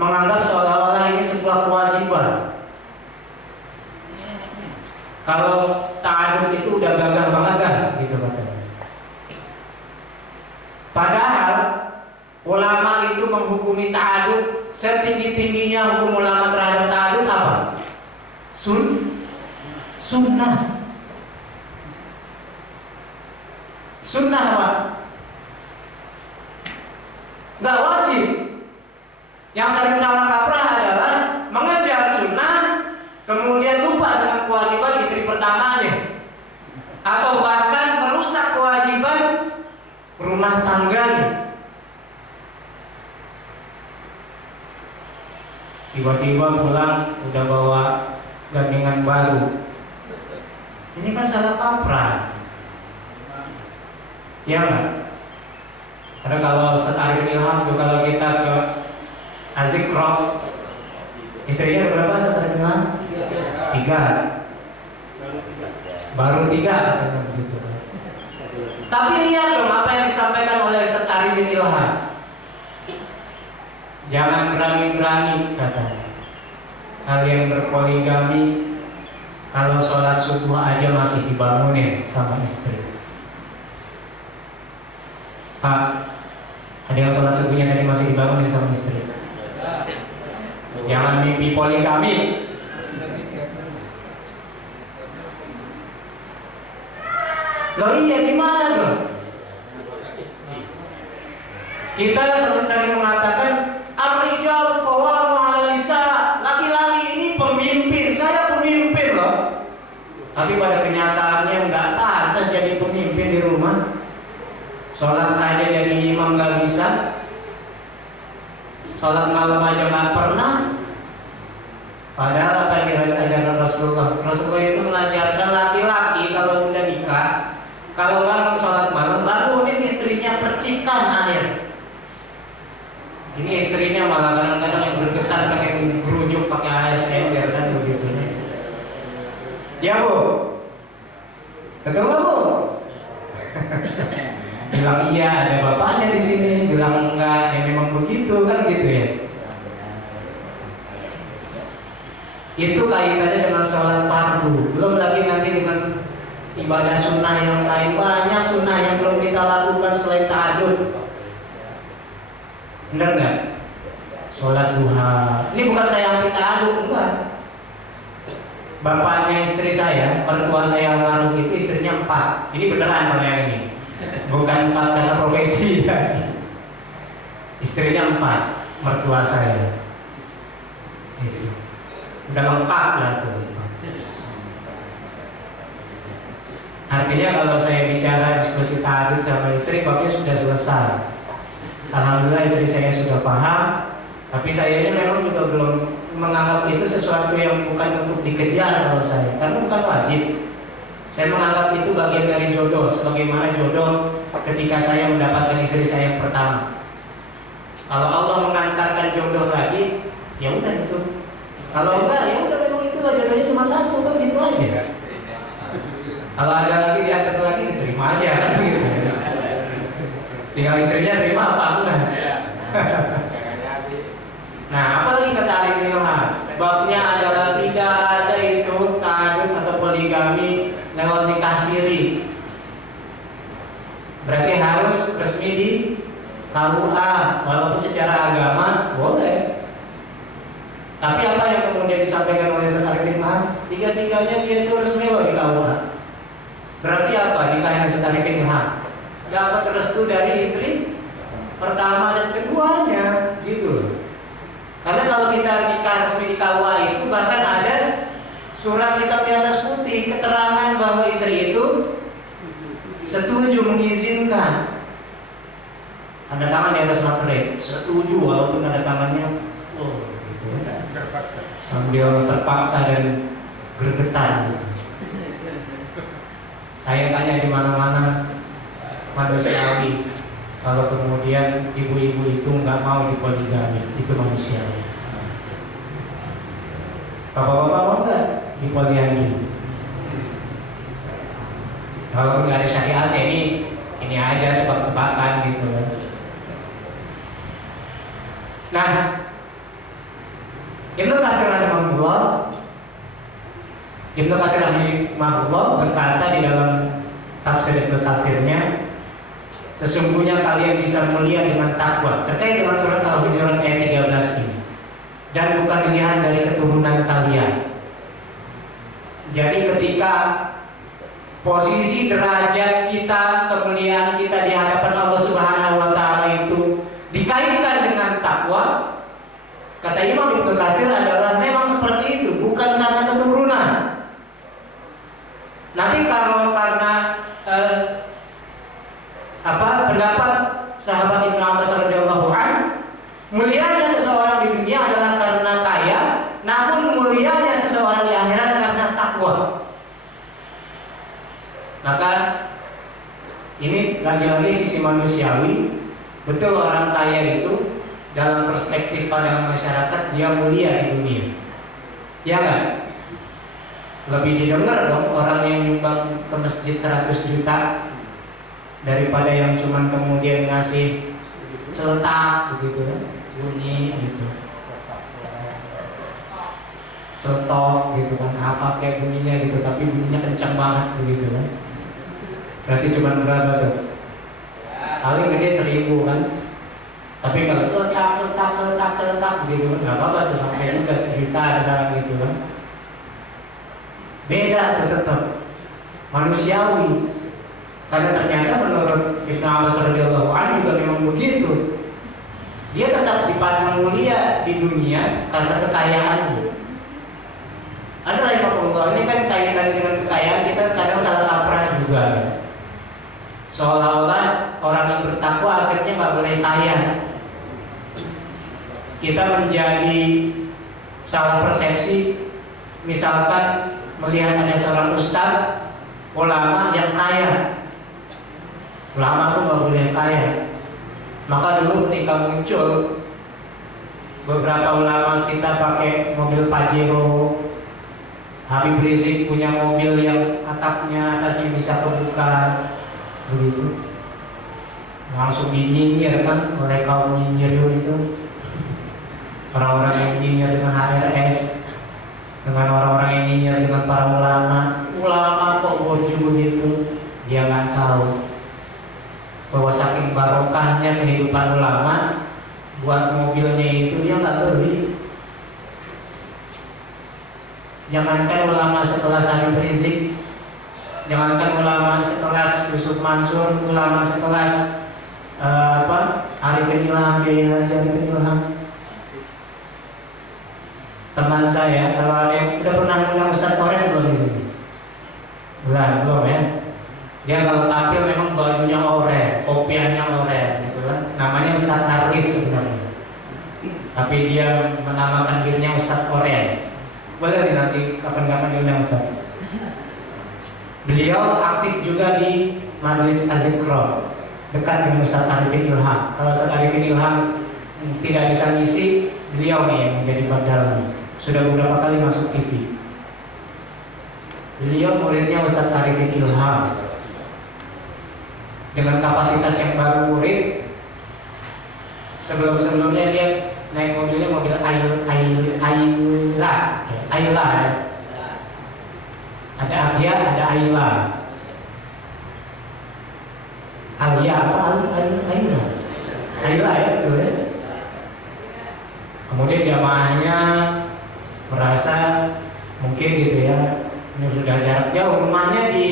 menganggap seolah-olah ini sebuah kewajiban. Kalau ta'addud itu udah gagal banget kan, gitu katanya. Padahal ulama itu menghukumi ta'addud, setinggi-tingginya hukum ulama terhadap ta'addud apa? Sunnah. Sunnah apa? Gak wajib. Yang sering salah kaprah adalah mengejar sunnah, kemudian lupa dengan kewajiban istri pertamanya, atau bahkan merusak kewajiban rumah tangganya. Tiba-tiba pulang udah bawa gandengan baru. Ini kan salah kaprah, ya enggak? Karena kalau Ustaz Arif Ilham juga, kalau kita ke Azikro, istrinya berapa Ustaz Arif Ilham? 3. Baru 3 gitu. Tapi lihat dong apa yang disampaikan oleh Ustaz Arif Ilham. Jangan berani-berani katanya kalian berpoligami kalau sholat subuh aja masih dibangunin sama istri. Pak, ada yang sholat subuhnya tadi masih dibangunin sama istri. Jangan mimpi poligami. Loh iya, gimana dong? Kita sering mengatakan ar-rijal qawwamun 'ala nisa, laki-laki ini pemimpin, saya pemimpin loh. Tapi pada kenyataannya nggak pantas jadi pemimpin di rumah. Sholat aja jadi imam nggak bisa, sholat malam aja nggak pernah. Padahal apa yang diajarkan Rasulullah? Rasulullah itu mengajarkan laki-laki kalau udah nikah, kalau bangun sholat malam, bangunin istrinya, percikan air. Ini istrinya malah kadang-kadang yang bergetar pakai gerujuk, pakai air ember kan begitu. Ya Bu, betul nggak Bu? Bilang iya, ada bapaknya di sini. Bilang enggak, ya memang begitu kan gitu ya. Itu kaitannya dengan sholat fardu. Belum lagi nanti dengan ibadah sunnah yang lain. Banyak sunnah yang belum kita lakukan selain ta'addud. Benar nggak? Sholat duha. Ini bukan saya anti ta'addud, enggak. Bapaknya istri saya, mertua saya almarhum itu istrinya 4. Ini beneran kalau yang ini. Bukan 4 karena profesi ya. Istrinya 4, mertua saya. Udah lengkap lah tuh. Artinya kalau saya bicara diskusi ta'addud sama istri, babnya sudah selesai. Alhamdulillah istri saya sudah paham. Tapi sayanya memang juga belum menganggap itu sesuatu yang bukan untuk dikejar kalau saya, karena bukan wajib. Saya menganggap itu bagian dari jodoh, sebagaimana jodoh ketika saya mendapatkan istri saya yang pertama. Kalau Allah mengantarkan jodoh lagi, ya udah itu. Kalau enggak, ya udah memang itulah jodohnya cuma satu kan gitu aja. Kalau ada lagi diangkat lagi diterima aja kan gitu. Tinggal istrinya terima apa enggak. Nah, apalagi kata Arif Ilham, babnya adalah tidak ada itu ta'addud atau poligami lewat nikah siri. Berarti harus resmi di KUA, walaupun secara agama boleh. Tapi apa yang kemudian disampaikan oleh Arif Ilham? Tiga-tiganya dia itu resmi loh di KUA. Berarti apa? Nikahnya Ustaz Arifin Ilham dapat restu dari istri pertama dan keduanya, gitu. Karena kalau kita nikah resmi di KUA itu bahkan ada surat hitam di atas putih keterangan bahwa istri itu setuju, mengizinkan. Tanda tangan di atas materai, setuju walaupun tanda tangannya gitu, sambil terpaksa dan gregetan. Gitu. Saya tanya di mana-mana manusiawi. Kalau kemudian ibu-ibu itu nggak mau dipoligami, itu manusiawi. Bapak-bapak mau nggak dipoligami? Kalau nggak ada syariat ini aja tebak-tebakan gitu. Nah, Ibnu Katsir rahimahullah berkata di dalam tafsir Ibnu Katsirnya, sesungguhnya kalian bisa mulia dengan takwa, terkait dengan surat Al-Hujurat ayat 13 ini, dan bukan dilihat dari keturunan kalian. Jadi ketika posisi derajat kita, kemuliaan kita di hadapan Allah Subhanahu wa taala itu dikaitkan dengan takwa, kata Imam Ibnu Katsir adalah memang seperti itu, bukan karena keturunan. Nanti kalau karena pendapat sahabat Ibnu Abbas radhiyallahu anhu, mulianya seseorang di dunia adalah karena kaya, namun mulianya seseorang di akhirat karena takwa. Maka ini lagi-lagi sisi manusiawi. Betul, orang kaya itu dalam perspektif pandangan masyarakat dia mulia di dunia, ya kan? Lebih didengar dong orang yang nyumbang ke masjid 100 juta daripada yang cuman kemudian ngasih celetak begitu, bunyi gitu, cetok gitu kan, apa kayak bunyinya gitu, tapi bunyinya kencang banget begitu kan. Berarti cuma berapa tuh? Paling gede 1000 kan. Tapi kalau celetak gitu kan, nggak apa-apa tuh, sampai juga 1 juta ada gitu kan. Beda tetap manusiawi. Karena ternyata menurut Ibnu Abbas radhiyallahu anhu juga memang begitu. Dia tetap dipandang mulia di dunia karena kekayaannya. Ada rahimahullah, ini kan kaitan dengan kekayaan, kita kadang salah kaprah juga. Seolah-olah orang yang bertakwa akhirnya nggak boleh kaya. Kita menjadi salah persepsi, misalkan melihat ada seorang ustadz, ulama yang kaya. Ulama tuh nggak boleh kaya. Maka dulu ketika muncul beberapa ulama kita pakai mobil Pajero, Habib Rizik punya mobil yang atapnya atasnya bisa kebuka begitu, langsung dinyinyir kan oleh kaum nyinyir itu, orang-orang yang nyinyir dengan HRS, dengan orang-orang yang nyinyir dengan para ulama kok bodoh begitu. Dia nggak tahu bahwa saking barokahnya kehidupan ulama, buat mobilnya itu dia nggak beli. Jangankan ulama sekelas Habib Rizik, jangankan ulama sekelas Yusuf Mansur, ulama sekelas Arifin Ilham, Arifin Ilham. Teman saya, kalau ada yang udah pernah ngundang Ustadz Koren belum di sini? Belum ya. Dia kalau tampil memang bajunya oranye, kopiahnya oranye, gitu kan. Namanya Ustadz Haris sebenarnya. Tapi dia menamakan dirinya Ustadz Koren. Boleh nanti kapan-kapan diundang Ustaz. Beliau aktif juga di Majelis Az-Zikra, dekat dengan Ustaz Arifin Ilham. Kalau Ustaz Arifin Ilham tidak bisa ngisi, beliau nih yang menjadi badalnya. Sudah beberapa kali masuk TV. Beliau muridnya Ustaz Arifin Ilham. Dengan kapasitas yang baru murid, sebelum-sebelumnya dia naik mobilnya mobil Ayla. Ada Avia, ada Ayla. Alia apa? Ayla ya, betul ya. Kemudian jamaahnya merasa mungkin gitu ya, ini sudah jarak jauh, rumahnya di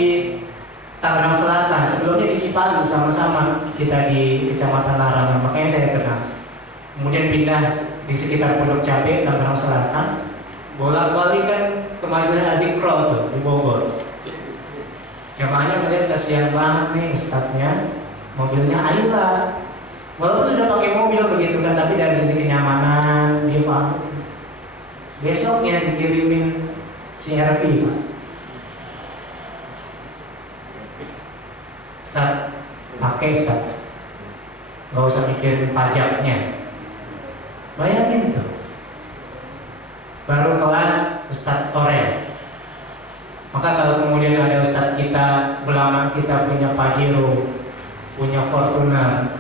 Tangerang Selatan, sebelumnya di Cipalu, sama-sama kita di Kecamatan Larangan, makanya saya kenal. Kemudian pindah di sekitar Pondok Cabe, Tangerang Selatan, bolak-balik kan ke Majelis Azikro tuh di Bogor. Jamaahnya melihat kasihan banget nih ustadznya, mobilnya Ayla. Walaupun sudah pakai mobil begitu kan, tapi dari sisi kenyamanan dia paham. Besoknya dikirimin CRV, Pak. Ustaz, pakai Ustaz, nggak usah mikirin pajaknya. Bayangin itu, baru kelas Ustaz Torel. Maka kalau kemudian ada Ustaz kita, ulama kita punya Pajero, punya Fortuner,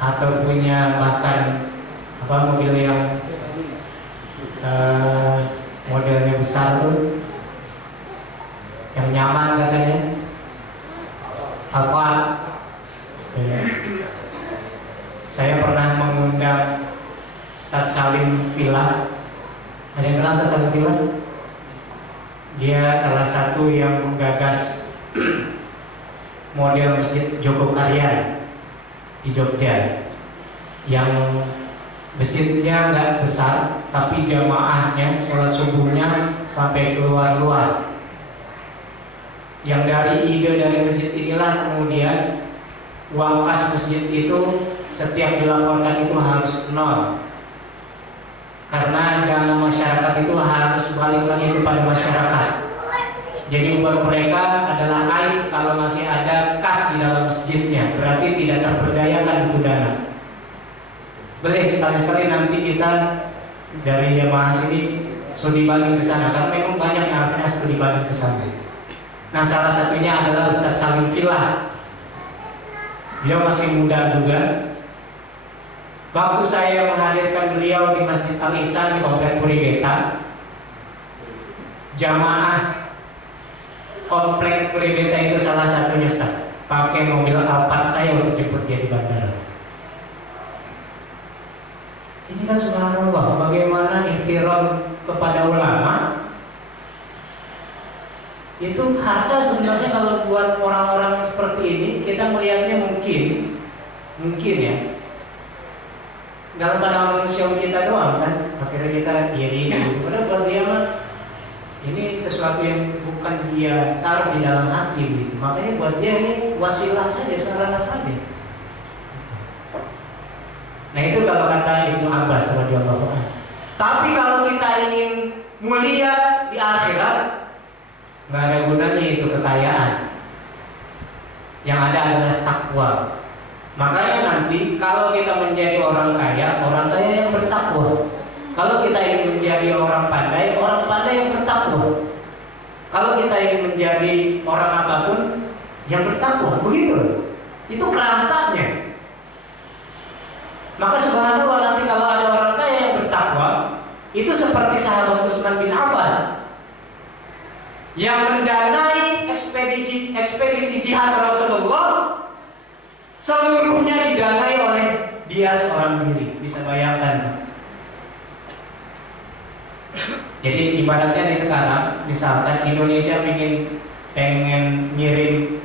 atau punya bahkan mobil yang modelnya besar tuh, yang nyaman katanya, apa? Ya. Saya pernah mengundang Ustaz Salim Villa. Ada yang kenal Ustaz Salim Villa? Dia salah satu yang menggagas model Masjid Joko Karyan di Jogja, yang masjidnya nggak besar, tapi jamaahnya sholat subuhnya sampai keluar-luar. Yang dari ide dari masjid inilah kemudian uang kas masjid itu setiap dilaporkan itu harus nol, karena dana masyarakat itu harus balik lagi kepada masyarakat. Jadi buat mereka adalah aib kalau masih ada kas di dalam masjidnya, berarti tidak terberdayakan itu dana. Boleh sekali-sekali nanti kita dari jamaah sini studi banding ke sana, karena memang banyak yang akhirnya studi banding ke sana. Nah, salah satunya adalah Ustaz Salim Villa. Beliau masih muda juga. Waktu saya menghadirkan beliau di Masjid Al-Ihsan di Komplek Puri Beta, jamaah Komplek Puri Beta itu salah satunya Ustaz pakai mobil Alphard saya untuk jemput dia di bandara. Ini kan subhanallah, bagaimana ihtiram kepada ulama. Itu harta sebenarnya kalau buat orang-orang seperti ini kita melihatnya mungkin ya dalam pandangan manusia kita doang kan, akhirnya kita jadi padahal buat dia mah ini sesuatu yang bukan dia taruh di dalam hati gitu. Makanya buat dia ini wasilah saja, sarana saja. Nah itu kalau kata Ibnu Abbas radhiyallahu anhu. Tapi kalau kita ingin mulia di akhirat, nggak ada gunanya itu kekayaan. Yang ada adalah takwa. Makanya nanti kalau kita menjadi orang kaya yang bertakwa. Kalau kita ingin menjadi orang pandai yang bertakwa. Kalau kita ingin menjadi orang apapun yang bertakwa, begitu. Itu kerangkanya. Maka subhanallah nanti kalau ada orang kaya yang bertakwa, itu seperti sahabat Utsman bin Affan yang mendanai ekspedisi jihad Rasulullah, seluruhnya didanai oleh dia seorang diri. Bisa bayangkan. Jadi ibaratnya di sekarang, misalkan Indonesia pengen ngirim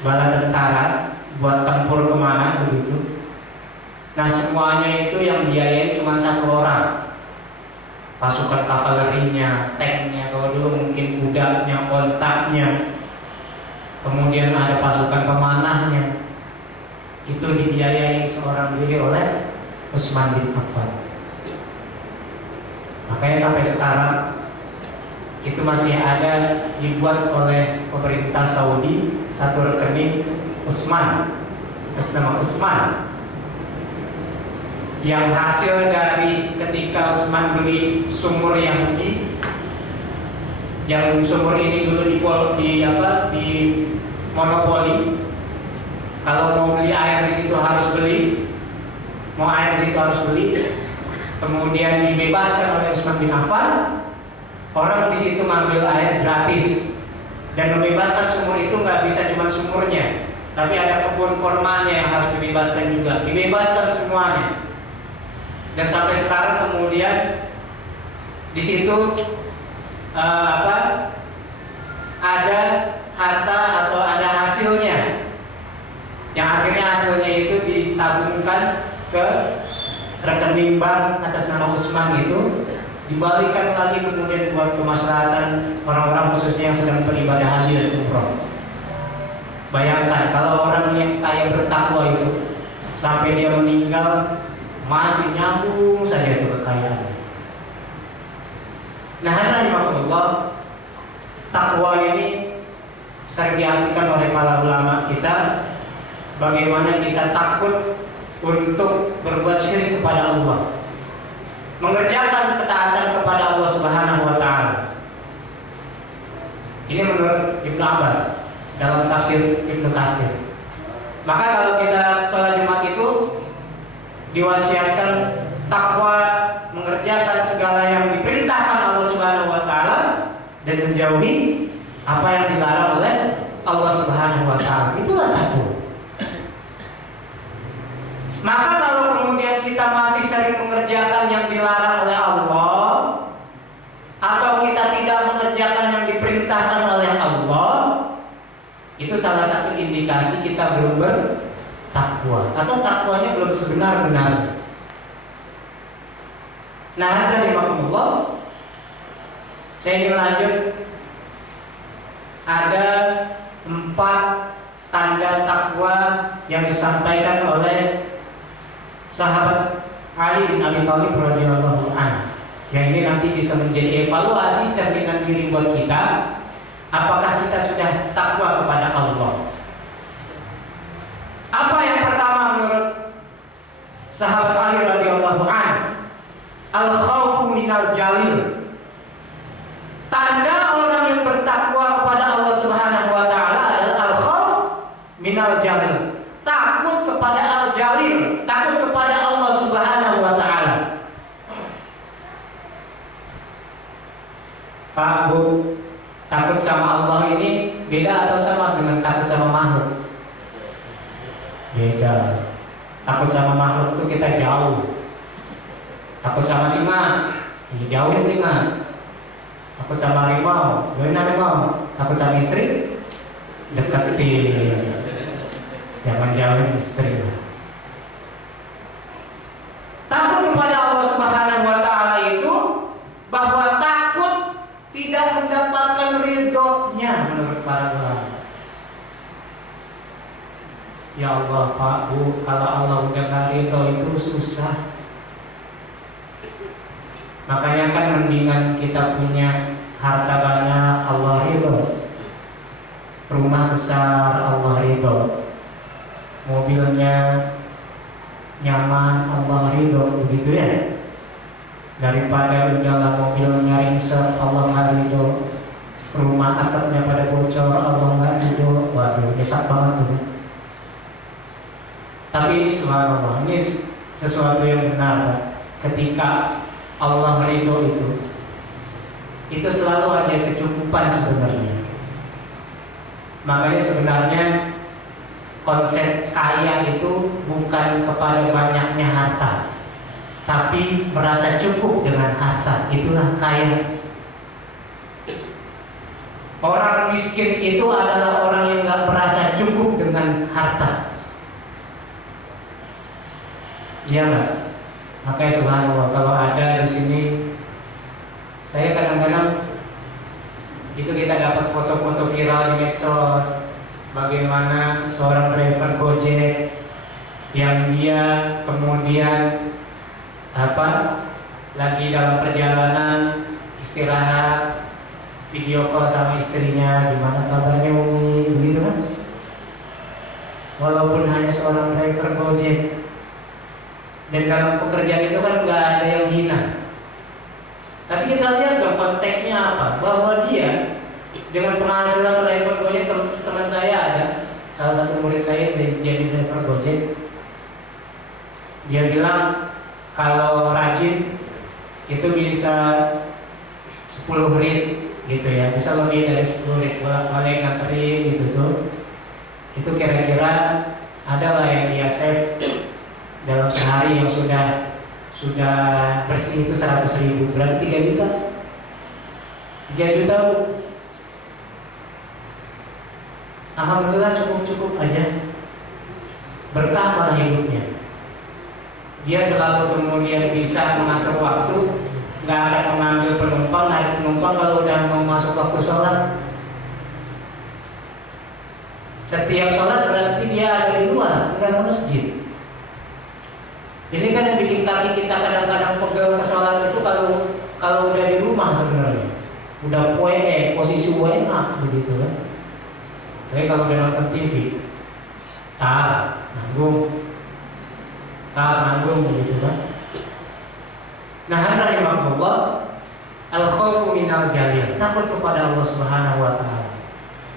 bala tentara buat tempur kemana begitu. Nah semuanya itu yang biayain cuma satu orang. Pasukan kavalerinya, tanknya, kalau dulu mungkin kudanya, ontaknya, kemudian ada pasukan pemanahnya. Itu dibiayai seorang diri oleh Utsman bin Affan. Makanya sampai sekarang itu masih ada dibuat oleh pemerintah Saudi satu rekening Utsman atas nama Utsman, yang hasil dari ketika Utsman beli sumur Yahudi, yang sumur ini dulu di monopoli. Kalau mau beli air di situ harus beli, kemudian dibebaskan oleh Utsman bin Affan. Orang di situ ngambil air gratis, dan membebaskan sumur itu nggak bisa cuma sumurnya, tapi ada kebun kormanya yang harus dibebaskan juga, dibebaskan semuanya. Dan sampai sekarang kemudian di situ ada harta atau ada hasilnya, yang akhirnya hasilnya itu ditabungkan ke rekening bank atas nama Usman, itu dibalikan lagi kemudian buat kemaslahatan orang-orang khususnya yang sedang beribadah haji dan umroh. Bayangkan kalau orang yang kaya bertakwa itu sampai dia meninggal masih nyambung saja itu kekayaan. Nah, rahimahullah, takwa ini sering diartikan oleh para ulama kita bagaimana kita takut untuk berbuat syirik kepada Allah, mengerjakan ketaatan kepada Allah Subhanahu wa taala. Ini menurut Ibnu Abbas dalam tafsir Ibnu Katsir. Maka kalau kita sholat Jumat itu diwasiatkan takwa, mengerjakan segala yang diperintahkan Allah Subhanahu wa taala dan menjauhi apa yang dilarang oleh Allah Subhanahu wa taala. Itulah takwa. Maka kalau kemudian kita masih sering mengerjakan yang dilarang oleh Allah, atau kita tidak mengerjakan yang diperintahkan oleh Allah, itu salah satu indikasi kita belum bertakwa, atau takwanya belum sebenar-benarnya. Nah, dari Allah, saya ingin lanjut. Ada 4 tanda takwa yang disampaikan oleh sahabat Ali bin Abi Thalib radhiyallahu anhu. Yang ini nanti bisa menjadi evaluasi cerminan diri buat kita. Apakah kita sudah takwa kepada Allah? Apa yang pertama menurut sahabat Ali radhiyallahu anhu? Al-khawfu minal jalil. Tanda orang yang bertakwa kepada Allah Subhanahu wa taala adalah al-khawf minal jalil. Takut kepada al-jalil, takut kepada Allah Subhanahu wa taala. Pak, Bu, takut sama Allah ini beda atau sama dengan takut sama makhluk? Beda. Takut sama makhluk itu kita jauh. Takut sama singa, jauhin singa. Takut sama harimau, jauhin harimau. Takut sama istri, deketin. Jangan jauhin istri. Takut kepada Allah Subhanahu wa taala itu bahwa takut tidak mendapatkan ridhonya menurut para ulama. Ya Allah, Pak, Bu, kalau Allah udah gak ridho itu susah. Makanya kan mendingan kita punya harta banyak, Allah ridho. Rumah besar, Allah ridho. Mobilnya nyaman, Allah ridho, begitu ya. Daripada udahlah mobilnya ringsek, Allah nggak ridho. Rumah atapnya pada bocor, Allah nggak ridho. Waduh, nyesek banget tuh. Tapi subhanallah, ini sesuatu yang benar, Pak. Ketika Allah ridho itu selalu ada kecukupan sebenarnya. Makanya sebenarnya konsep kaya itu bukan kepada banyaknya harta, tapi merasa cukup dengan harta, itulah kaya. Orang miskin itu adalah orang yang gak merasa cukup dengan harta. Iya nggak? Makanya subhanallah, kalau ada di sini, saya kadang-kadang itu kita dapat foto-foto viral di medsos, bagaimana seorang driver Gojek yang dia kemudian lagi dalam perjalanan istirahat, video call sama istrinya, gimana kabarnya Umi, begitu kan? Walaupun hanya seorang driver Gojek. Dan dalam pekerjaan itu kan nggak ada yang hina. Tapi kita lihat dong konteksnya apa? Bahwa dia dengan penghasilan driver Gojek, teman saya ada, salah satu murid saya jadi driver Gojek. Dia bilang kalau rajin itu bisa 10 rit gitu ya, bisa lebih dari 10 rit bolak-balik nganterin gitu tuh. Itu kira-kira adalah yang dia save dalam sehari yang sudah bersih itu 100.000, berarti 3 juta. 3 juta. alhamdulillah cukup-cukup aja, berkah malah hidupnya. Dia selalu kemudian bisa mengatur waktu, nggak akan mengambil penumpang, naik penumpang kalau udah mau masuk waktu sholat. Setiap sholat berarti dia ada di luar, nggak ke masjid. Ini kan yang bikin kaki kita kadang-kadang pegel ke sholat itu kalau udah di rumah sebenarnya, udah posisi enak begitu kan. Tapi kalau udah nonton TV, nanggung begitu kan. Nah, rahimahullah, al-khawfu minal jalil, takut kepada Allah Subhanahu wa taala.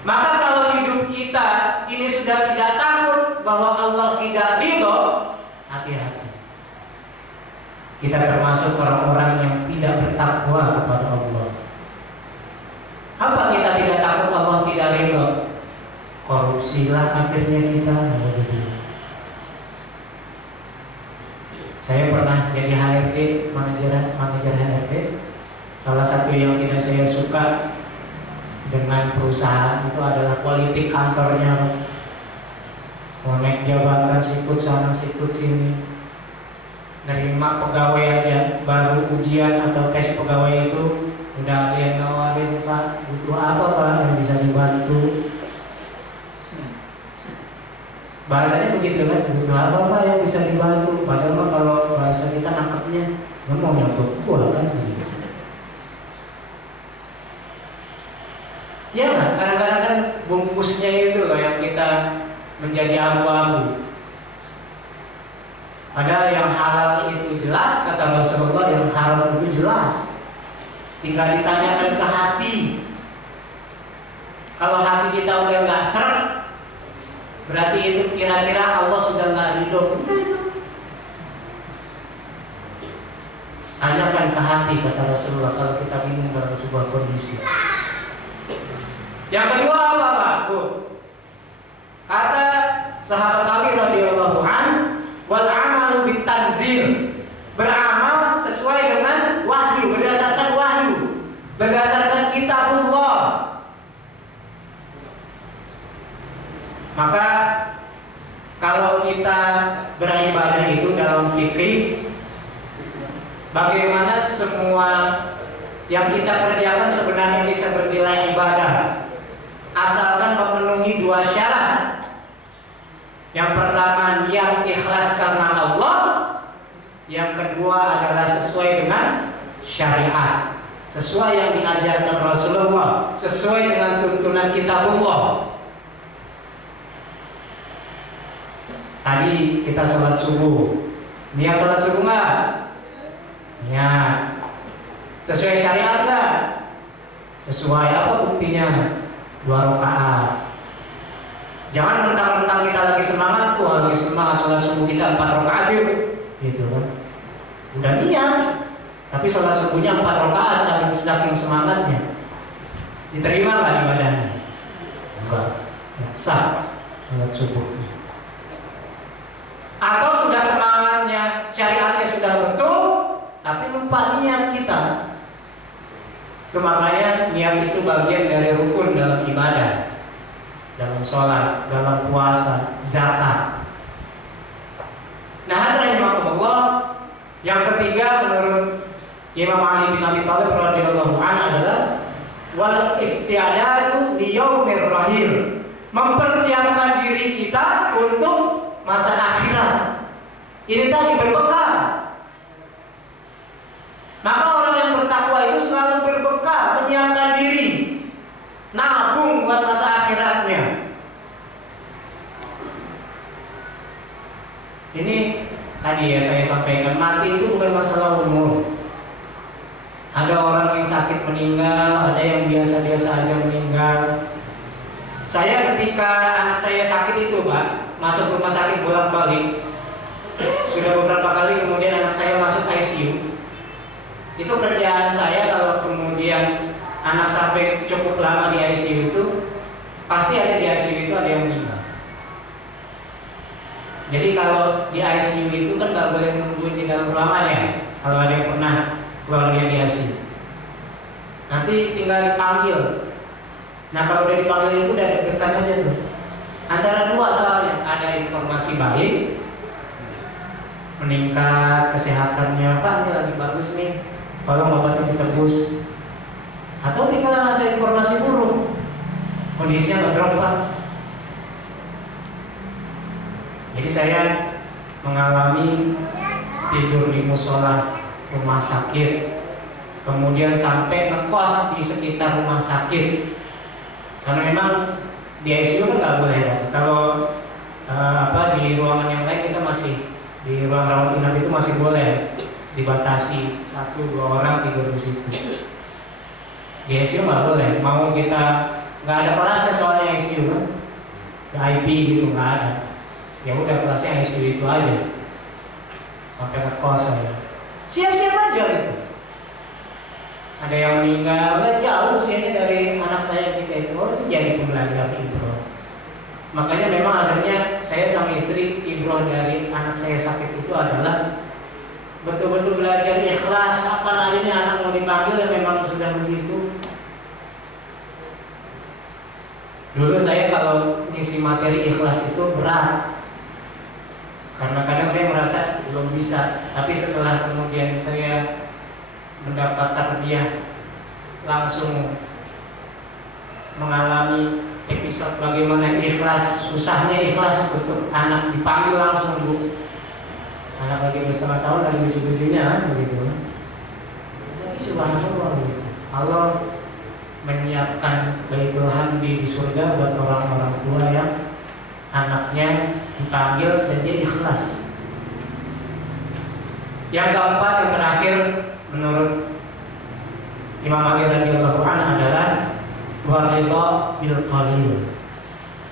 Maka kalau hidup kita ini sudah tidak takut bahwa Allah tidak ridho, hati-hati. Kita termasuk orang-orang yang tidak bertakwa kepada Allah. Apa kita tidak takut Allah tidak ridho? Korupsilah akhirnya kita. Saya pernah jadi HRD, manajer HRD. Salah satu yang tidak saya suka dengan perusahaan itu adalah politik kantornya. Mau naik jabatan sikut sana sikut sini, nerima pegawai aja baru ujian atau tes pegawai itu udah ada yang nawarin, Pak butuh apa Pak yang bisa dibantu. Bahasanya begitu kan, butuh apa Pak yang bisa dibantu. Padahal kalau bahasa kita nangkepnya ngomong yang gua kan gitu. Ya kan, kadang-kadang kan bungkusnya itu loh yang kita menjadi abu-abu. Ada yang halal itu jelas, kata Rasulullah, yang haram itu jelas. Tinggal ditanyakan ke hati. Kalau hati kita udah nggak seret, berarti itu kira-kira Allah sudah nggak ridho. Udah itu. Tanyakan ke hati, kata Rasulullah, kalau kita bingung dalam sebuah kondisi. Yang kedua apa Pak? Kata sahabat Ali radhiyallahu anhu, wal amalu bitanzil, beramal sesuai dengan wahyu, berdasarkan wahyu, berdasarkan kitabullah. Maka kalau kita beribadah itu dalam fikih, bagaimana semua yang kita kerjakan sebenarnya bisa bernilai ibadah, asalkan memenuhi dua syarat. Yang pertama niat ikhlas karena Allah, yang kedua adalah sesuai dengan syariat, sesuai yang diajarkan Rasulullah, sesuai dengan tuntunan kitabullah. Tadi kita sholat subuh, niat sholat subuh nggak? Niat. Sesuai syariat nggak? Sesuai. Apa buktinya? 2 rakaat. Jangan mentang-mentang kita lagi semangat, lagi semangat sholat subuh kita 4 rakaat yuk, gitu kan? Udah niat, tapi sholat subuhnya 4 rakaat saking semangatnya. Diterima nggak ibadahnya? Enggak. Sah sholat subuhnya. Atau sudah semangatnya, syariatnya sudah betul, tapi lupa niat kita. Makanya niat itu bagian dari rukun dalam ibadah, dalam sholat, dalam puasa, zakat. Nah, rahimahullah, yang ketiga menurut Imam Ali bin Abi Thalib radhiyallahu anhu adalah wal isti'dadu li yaumir rahil, mempersiapkan diri kita untuk masa akhirat. Ini tadi berbekal. Maka orang yang bertakwa itu selalu berbekal, menyiapkan diri, nabung buat masa akhiratnya. Ini tadi ya saya sampaikan, mati itu bukan masalah umur. Ada orang yang sakit meninggal, ada yang biasa-biasa aja meninggal. Saya ketika anak saya sakit itu Pak, masuk rumah sakit bolak-balik, sudah beberapa kali kemudian anak saya masuk ICU. Itu kerjaan saya kalau kemudian anak sampai cukup lama di ICU itu, pasti ada di ICU itu ada yang meninggal. Jadi kalau di ICU itu kan nggak boleh nungguin di dalam ruangannya. Kalau ada yang pernah keluarga di ICU, nanti tinggal dipanggil. Nah kalau udah dipanggil itu udah deg-degan aja tuh. Antara dua soalnya, ada informasi baik, meningkat kesehatannya, Pak ini lagi bagus nih, tolong obatnya ditebus. Atau tinggal ada informasi buruk, kondisinya ngedrop Pak. Jadi saya mengalami tidur di musola rumah sakit, kemudian sampai ngekos di sekitar rumah sakit, karena memang di ICU kan nggak boleh ya. Kalau di ruangan yang lain kita masih, di ruang rawat inap itu masih boleh dibatasi 1-2 orang tidur di situ. Di ICU nggak boleh. Mau kita nggak ada kelasnya soalnya ICU kan, IP gitu nggak ada. Ya udah kelasnya ICU itu aja. Sampai ngekos saya. Siap-siap aja gitu. Ada yang meninggal, jauh usianya dari anak saya ketika itu. Oh itu jadi pembelajar ibroh. Makanya memang akhirnya saya sama istri ibroh dari anak saya sakit itu adalah betul-betul belajar ikhlas. Kapan aja nih anak mau dipanggil ya memang sudah begitu. Dulu saya kalau ngisi materi ikhlas itu berat, karena kadang saya merasa belum bisa. Tapi setelah kemudian saya mendapat tarbiyah, langsung mengalami episode bagaimana ikhlas, susahnya ikhlas untuk anak dipanggil langsung Bu. Anak lagi 2,5 tahun lagi lucu-lucunya kan begitu. Jadi subhanallah gitu. Allah menyiapkan Baitul Hamdi di surga buat orang-orang tua yang anaknya dipanggil dan dia ikhlas. Yang keempat, yang terakhir menurut Imam Ali radhiyallahu anhu adalah waridha bil qalil,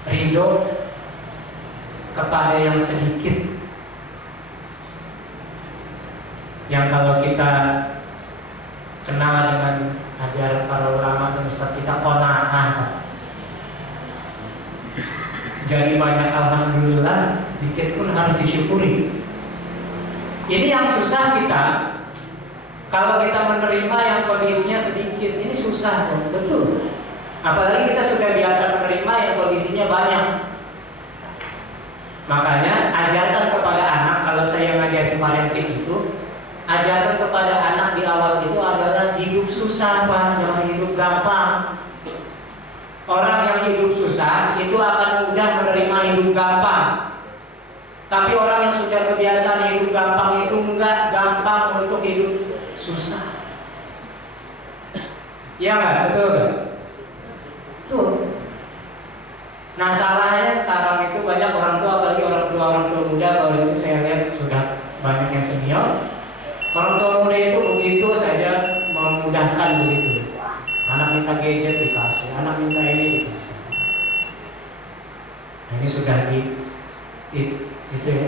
ridho kepada yang sedikit. Yang kalau kita kenal dengan ajaran para ulama dan ustaz kita qanaah. Jadi banyak alhamdulillah, dikit pun harus disyukuri. Ini yang susah kita. Kalau kita menerima yang kondisinya sedikit, ini susah kok, betul. Apalagi kita sudah biasa menerima yang kondisinya banyak. Makanya ajarkan kepada anak, kalau saya ngajarin parenting itu, ajarkan kepada anak di awal itu adalah hidup susah Pak, jangan hidup gampang. Orang yang hidup susah itu akan mudah menerima hidup gampang. Tapi orang yang sudah kebiasaan hidup gampang itu enggak gampang untuk hidup susah. Iya nggak? Betul nggak? Tuh. Nah salahnya sekarang itu banyak orang tua, apalagi orang tua muda, kalau itu saya lihat sudah banyak yang senior. Orang tua muda itu begitu saja memudahkan begitu. Anak minta gadget dikasih, anak minta ini dikasih. Nah, ini sudah itu ya.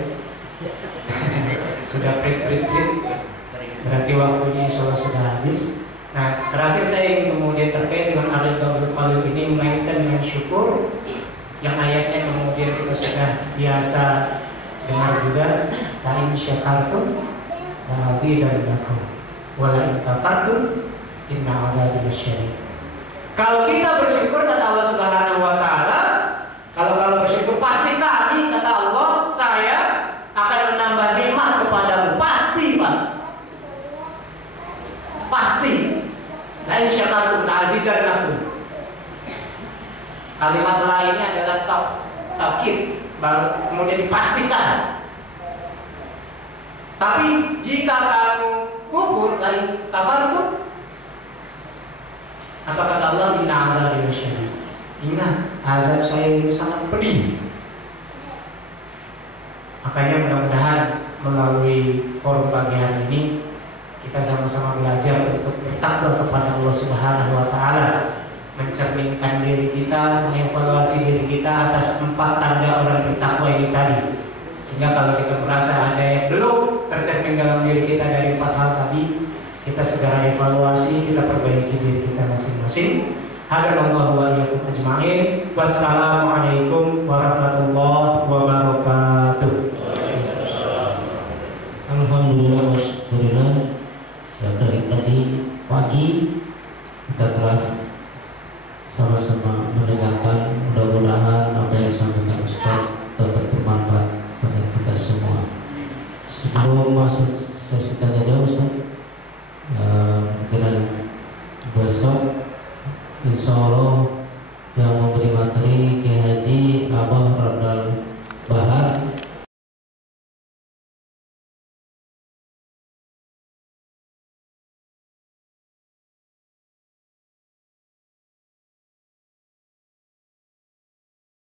Sudah prit. Berarti waktunya insyaallah sudah habis. Nah, terakhir saya ingin kemudian terkait dengan al-ridha bil qalil ini mengaitkan dengan syukur, yang ayatnya kemudian kita sudah biasa dengar juga, la in syakartum la azidannakum wa la in kafartum inna 'adzabi lasyadid. Kalau kita bersyukur kata Allah Subhanahu wa taala, kalau bersyukur pasti kami kata Allah, saya akan menambah nikmat kepadamu, pasti Pak. Pasti. La in syakartum la azidannakum. Kalimat lainnya adalah taukid, kemudian dipastikan. Tapi jika kamu kufur, lain kafartum, apa kata Allah, inna 'adzabi lasyadid. Ingat, azab saya itu sangat pedih. Makanya mudah-mudahan melalui forum pagi hari ini kita sama-sama belajar untuk bertakwa kepada Allah Subhanahu wa taala, mencerminkan diri kita, mengevaluasi diri kita atas 4 tanda orang bertakwa ini tadi. Sehingga kalau kita merasa ada yang belum tercermin dalam diri kita dari 4 hal tadi, kita segera evaluasi, kita perbaiki diri kita masing-masing. Hadanallahu wa iyyakum ajma'in. Wassalamualaikum warahmatullahi wabarakatuh.